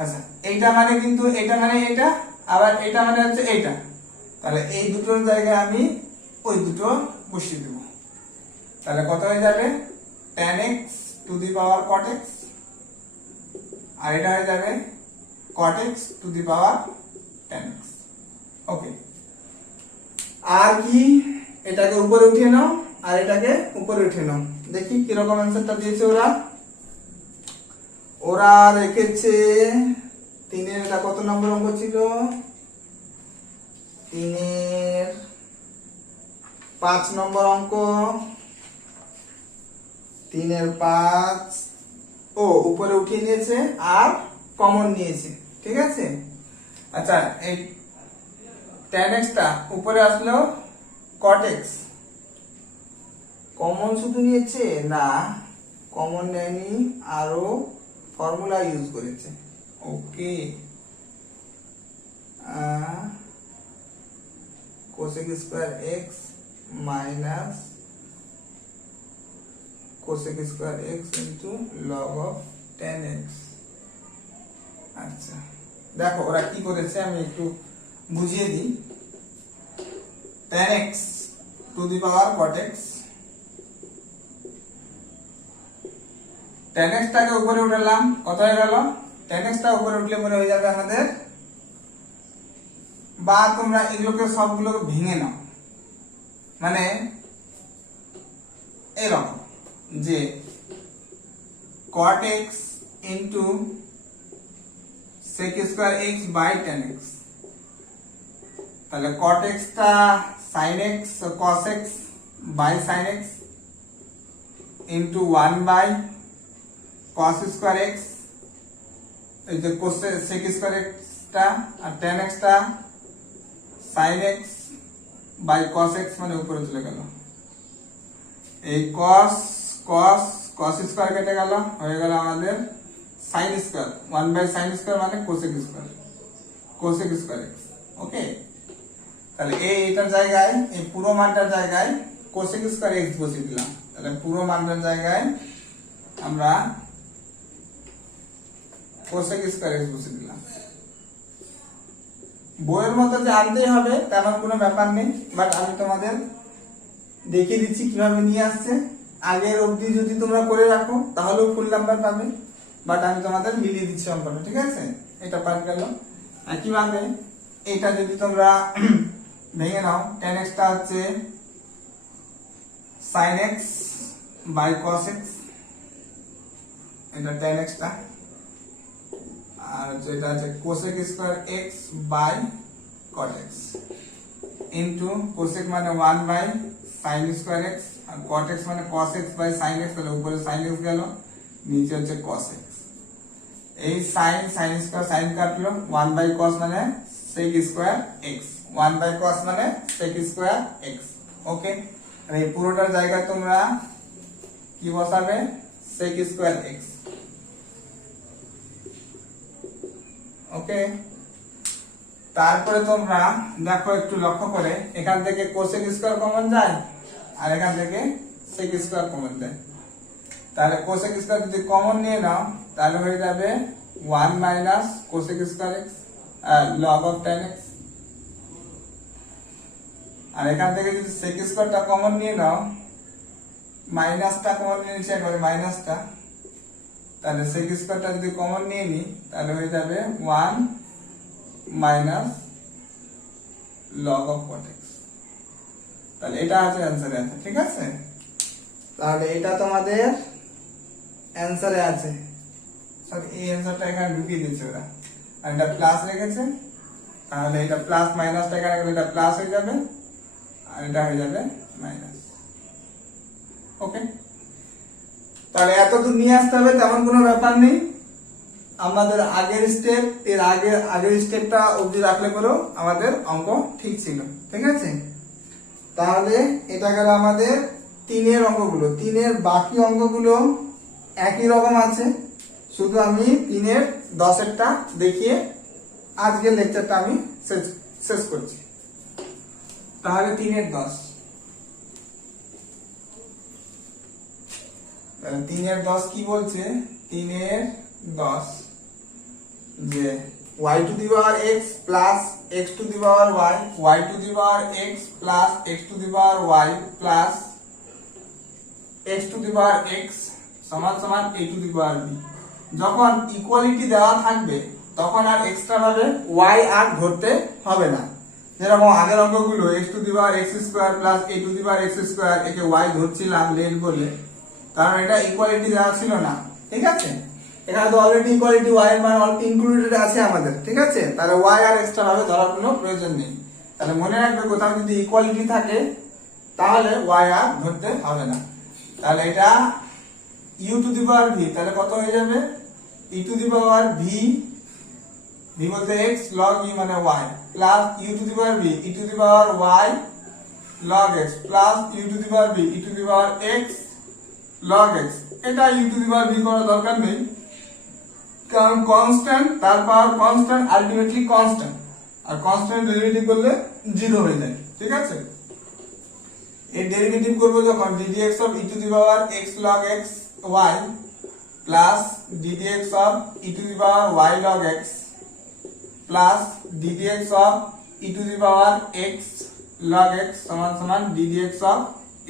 আচ্ছা, এইটা মানে কিন্তু এটা মানে এটা, আবার এটা মানে হচ্ছে এইটা, তাহলে এই দুটোর জায়গায় আমি ওই দুটো বসিয়ে দেব। তাহলে কত হয়ে যাবে, tan x to the power cot x, আর এটা হয়ে যাবে cot x to the power tan x। Okay, আর কি, এটাকে উপরে উঠিয়ে নাও আর এটাকে উপরে উঠিয়ে নাও, দেখি কিরকম অ্যান্সারটা দিয়েছে ওরা। ওরা রেখেছে 3-এর, এটা কত নম্বর অঙ্ক ছিল, 3-এর 5 নম্বর অঙ্ক, 3-এর 5, ও উপরে উঠিয়ে নিয়েছে আর কমন নিয়েছে, ঠিক আছে। আচ্ছা, এই tan x টা উপরে আসলো cot x, কমন শুধু নিয়েছে না, কমন নেয়নি, আরো ফর্মুলা ইউজ করেছে। ওকে, cosec square x minus cosec square x into log of tan x। আচ্ছা, দেখো ওরা কি করেছে আমি একটু বুঝিয়ে দিই। tan x to the power cot x, tan x টাকে উপরে উঠালাম, কত হয়ে গেল, tan x টা উপরে উঠলে পরে হয়ে যাবে আমাদের, বা তোমরা এগুলোকে সবগুলোকে ভেঙে নাও, মানে এরকম যে cot x into sec square x by tan x, তাহলে cot x টা sin x cos x by sin x into 1 by cos square x, এই যে sec স্কয়ার x টা, আর tan x টা sin x by cos x, মানে উপরে চলে গেল। এই cos cos cos স্কয়ার কেটে গেল, হয়ে গেল আমাদের sin square, 1 by sin square মানে cosec square, cosec square x। Okay, তাহলে এইটার জায়গায়, এই পুরো মানটার জায়গায় cosec স্কয়ার x বসিয়ে দিলাম, তাহলে পুরো মানটার জায়গায় আমরা cosec স্কয়ার x বসিয়ে দিলাম। বইয়ের মতো যে আনতেই হবে তেমন কোনো ব্যাপার নেই, বাট আমি তোমাদের দেখিয়ে দিচ্ছি কিভাবে নিয়ে আসছে। আগের অবধি যদি তোমরা করে রাখো তাহলেও ফুল নাম্বার পাবে, বাট আমি তোমাদের মিলিয়ে দিচ্ছি অঙ্কটা, ঠিক আছে। এটা পার গেল। একইভাবে এটা যদি তোমরা ভেঙে নাও, tan x টা হচ্ছে sin x by cos x, এটা tan x টা, আর যেটা আছে cosec square x by cot x into cosec মানে 1 বাই sin স্কয়ার x, আর cot x মানে cos x by sin x, তাহলে উপরে sin x গেল, নিচে হচ্ছে cos x। এই sin স্কয়ার sin কাটলো, 1 বাই cos মানে sec square x, 1 by cos মানে sec স্কয়ার x। ওকে, আর এই পুরোটার জায়গায় তোমরা কি বসাবে, sec স্কয়ার x। ওকে, তারপরে তোমরা দেখো একটু লক্ষ্য করে, এখান থেকে cosec স্কয়ার কমন যায় আর এখান থেকে sec স্কয়ার কমন যায়, তাহলে cosec স্কয়ার যদি কমন নিয়ে নাও তাহলে হয়ে যাবে 1 minus cosec square x log of tan x, আর এখান থেকে যদি sec স্কয়ারটা কমন নিয়ে নাও, মাইনাসটা কমন নিয়ে নিচ্ছে একবারে মাইনাসটা, তাহলে sec স্কয়ারটা যদি কমন নিয়ে নি তাহলে হয়ে যাবে 1 minus log of cot x। তাহলে এটা আছে অ্যানসারে আছে, ঠিক আছে। তাহলে এটা তোমাদের অ্যানসারে আছে, সব এই অ্যানসারটা এখানে ঢুকিয়ে দিয়েছে ওরা, আর এটা প্লাস রেখেছে, তাহলে এটা প্লাস মাইনাসটা এখানে গেলে এটা প্লাস হয়ে যাবে আর এটা হয়ে যাবে মাইনাস। ওকে, তাহলে এতদূর নিয়ে আসতে হবে তেমন কোনো ব্যাপার নেই। আমাদের আগের স্টেপ, এর আগের স্টেপটা অবধি রাখলে পরেও আমাদের অঙ্ক ঠিক ছিল, ঠিক আছে। তাহলে এটা গেল আমাদের 3-এর অঙ্কগুলো। 3-এর বাকি অঙ্কগুলো একই রকম আছে, শুধু আমি 3-এর 10-এরটা দেখিয়ে আজকের লেকচারটা আমি শেষ করছি। তাহলে 3-এর 10, তাহলে 3/10 কি বলছে, 3/10 যে y to the power x plus x to the power y, y to the power x plus x to the power y plus x to the power x সমান সমান a to the power b। যখন ইকুয়ালিটি দেওয়া থাকবে তখন আর এক্সট্রা ভাবে y আর ধরতে হবে না। যেরকম আগের অঙ্কগুলো x to the power x square plus a to the power x square, একে y ধরছিলাম লেট বলে, কারণ এটা ইকুয়ালিটি দেওয়া ছিল না। ঠিক আছে, এখানে তো অলরেডি ইকুয়ালিটি y এর মান অল ইনক্লুডেড আছে আমাদের। ঠিক আছে, তাহলে y আর এক্সট্রা ভাবে ধরার কোনো প্রয়োজন নেই। তাহলে মনে রাখবে কোথাও যদি ইকুয়ালিটি থাকে তাহলে y আর ধরতে হবে না। তাহলে এটা u to the power v, তাহলে কত হয়ে যাবে, e to the power v, v বলতে x log e মানে y, plus u to the power v, e to the power y log x, plus u to the power v, e to the power x log x। এটা u to the power v করার দরকার নেই, কারণ কনস্ট্যান্ট, তার পাওয়ার কনস্ট্যান্ট, আলটিমেটলি কনস্ট্যান্ট, আর কনস্ট্যান্ট ডেরিভেটিভ করলে 0 হয়ে যায়। ঠিক আছে, এই ডেরিভেটিভ করব যখন ddx of e to the power x log x y plus ddx of e to the power y log x plus ddx of e to the power x log x সমান সমান ddx of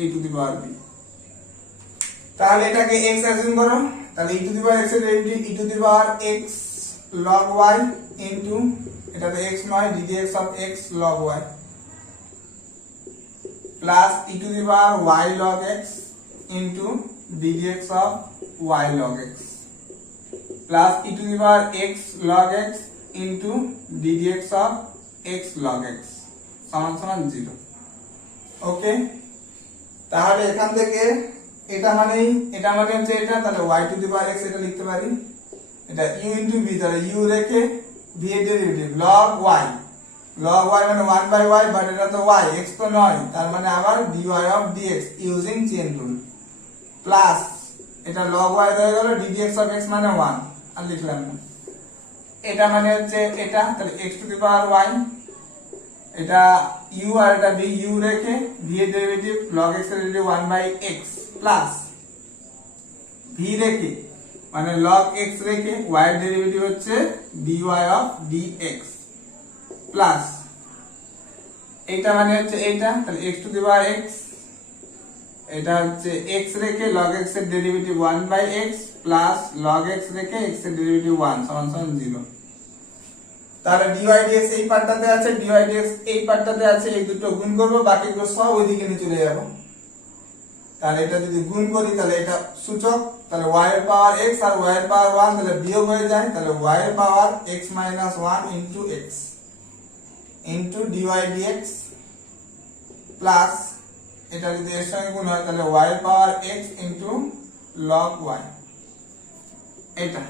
e to the power b। তাহলে এটাকে x অ্যাজিউম করো, তাহলে e to the power x এর derivative e to the power x log y into, এটা তো x নয়, ddx of x log y plus e to the power y log x into ddx of y log x plus e to the power x log x into ddx of x log x সমান সমান 0। ওকে, তাহলে এখান থেকে এটা মানে হচ্ছে এটা, তাহলে y to the power x এটা লিখতে পারি, এটা u ইনটু v, তাহলে u রেখে v এর derivative log y, log y মানে 1/y, বাট এটা তো y, x তো নয়, তার মানে আবার dy of dx using chain rule, plus এটা log y হয়ে গেল, ddx অফ x মানে 1 আর লিখলাম না, এটা মানে হচ্ছে এটা, তাহলে x to the power y, এটা u আর এটা v, u রেখে v এর ডেরিভেটিভ log x এর ডেরিভেটিভ 1/x প্লাস v রেখে মানে log x রেখে y এর ডেরিভেটিভ হচ্ছে dy অফ dx প্লাস এটা মানে হচ্ছে এইটা, তাহলে x to the power x, এটা হচ্ছে x রেখে log x এর derivative 1/x plus log x রেখে x এর ডেরিভেটিভ 1 সমান সমান 0। তাহলে dy dx এই পার্টটাতে আছে, dy dx এই পার্টটাতে আছে, এই দুটো গুণ করব, বাকিগুলো সব ওইদিকে নিয়ে চলে যাব। তাহলে এটা যদি গুণ করি তাহলে এটা সূচক, তাহলে y এর পাওয়ার x আর y এর পাওয়ার 1 তাহলে বিয়োগ হয়ে যায়, তাহলে y এর power x - 1 into x into dy dx plus এটা যদি এর সঙ্গে গুণ হয় তাহলে y এর power x into log y, এটা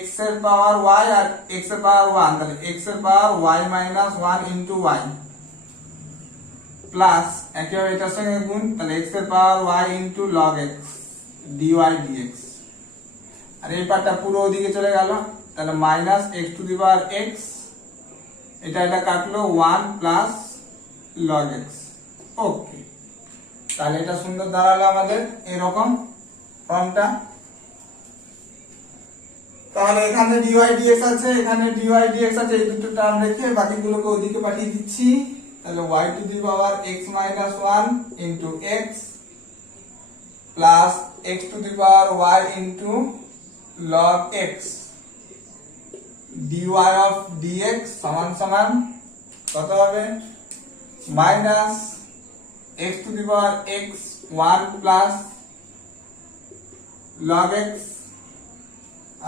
x এর পাওয়ার y আর x এর পাওয়ার 1, তাহলে x এর পাওয়ার y - 1 ইনটু y প্লাস একেবারে এটার সঙ্গে গুণ, তাহলে x এর পাওয়ার y into log x dy dx, আর এই পার্টটা পুরো ওদিকে চলে গেল, তাহলে minus x to the power x, এটা কাটলো 1 প্লাস log x। ওকে, তাহলে এটা সুন্দর দাঁড়ালো আমাদের এরকম ফর্মটা। তাহলে এখানে dy dx আছে, এখানে dy dx আছে, এই দুটো টার্ম রেখে বাকিগুলোকে ওদিকে পাঠিয়ে দিচ্ছি, তাহলে y to the power x - 1 into x plus x to the power y into log x dy of dx সমান সমান কত হবে, minus x to the power x 1 plus log x,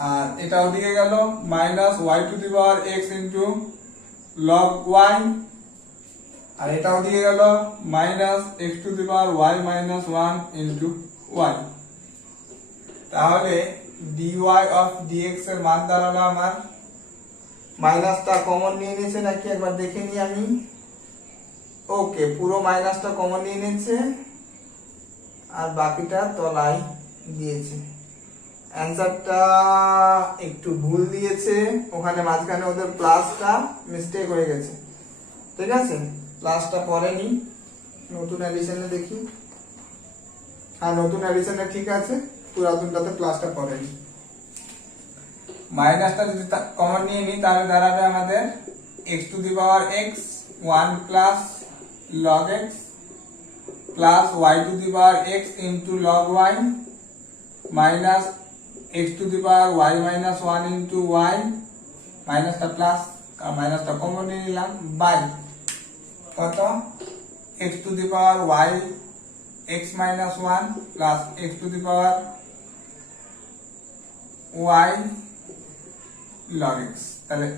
আর এটা ওদিকে গেল minus y to the power x into log y, আর এটা ওদিকে গেল minus x to the power y minus 1 into y। তাহলে dy অফ dx এর মান দাঁড়ালো আমার, মাইনাসটা কমন নিয়ে নিয়েছে নাকি একবার দেখে নিই আমি। ওকে, পুরো মাইনাসটা কমন নিয়ে নিয়েছে আর বাকিটা তলায় দিয়েছে। অ্যানসারটা একটু ভুল দিয়েছে, ওখানে মাঝখানে ওদের প্লাসটা মিস্টেক হয়ে গেছে। ঠিক আছে, প্লাসটা পড়েনি, নতুন এডিশনে দেখি, আর নতুন এডিশনে ঠিক আছে। পুরাতনটাতে প্লাসটা করেনি। মাইনাসটা যদি কমন নিয়ে নিই তাহলে দাঁড়াবে আমাদের x to the power x 1 plus log x plus y to the power x into log y minus x to the power y minus 1 into y মাইনাসটা প্লাস মাইনাসটা কমন নিয়ে নিলাম বাই কত x to the power y x minus 1 plus x to the power y log x। তাহলে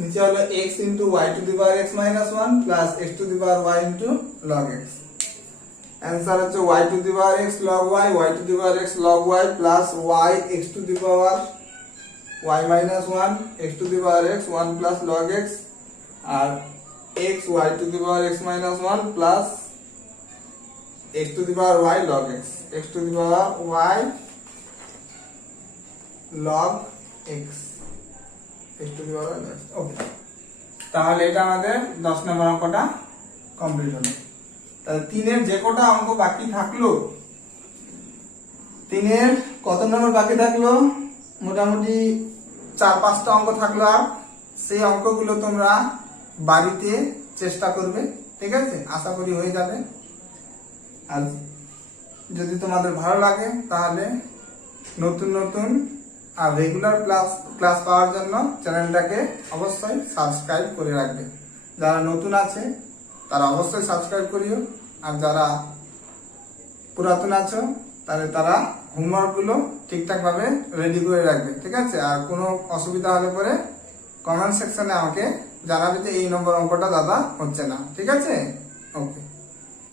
নিচে হলো x into y to the power x minus 1 plus x to the power y into log x। Answer হচ্ছে y to the power x log y y to the power x log y plus y x to the power y minus 1 x to the power x 1 plus log x আর x y to the power x minus 1 plus x to the power y log x x to the power y log x x to the power y ওকে। তাহলে এটা আমাদের 10 নম্বর অঙ্কটা কমপ্লিট হলো। তাহলে 3 এর যে কটা অঙ্ক বাকি থাকলো 3 এর কত নম্বর বাকি থাকলো মোটামুটি 4-5টা অঙ্ক থাকলো আর সেই অঙ্কগুলো তোমরা বাড়িতে চেষ্টা করবে, ঠিক আছে? আশা করি হয়ে যাবে। আর যদি তোমাদের ভালো লাগে তাহলে নতুন নতুন আর রেগুলার ক্লাস পাওয়ার জন্য চ্যানেলটাকে অবশ্যই সাবস্ক্রাইব করে রাখবে। যারা নতুন আছে তারা অবশ্যই সাবস্ক্রাইব করিও, আর যারা পুরাতন আছো তাহলে তারা হোমওয়ার্কগুলো ঠিকঠাকভাবে রেডি করে রাখবে, ঠিক আছে? আর কোনো অসুবিধা হলে পরে কমেন্ট সেকশনে আমাকে জানাবে যে এই নম্বর অঙ্কটা দাদা হচ্ছে না, ঠিক আছে? ওকে।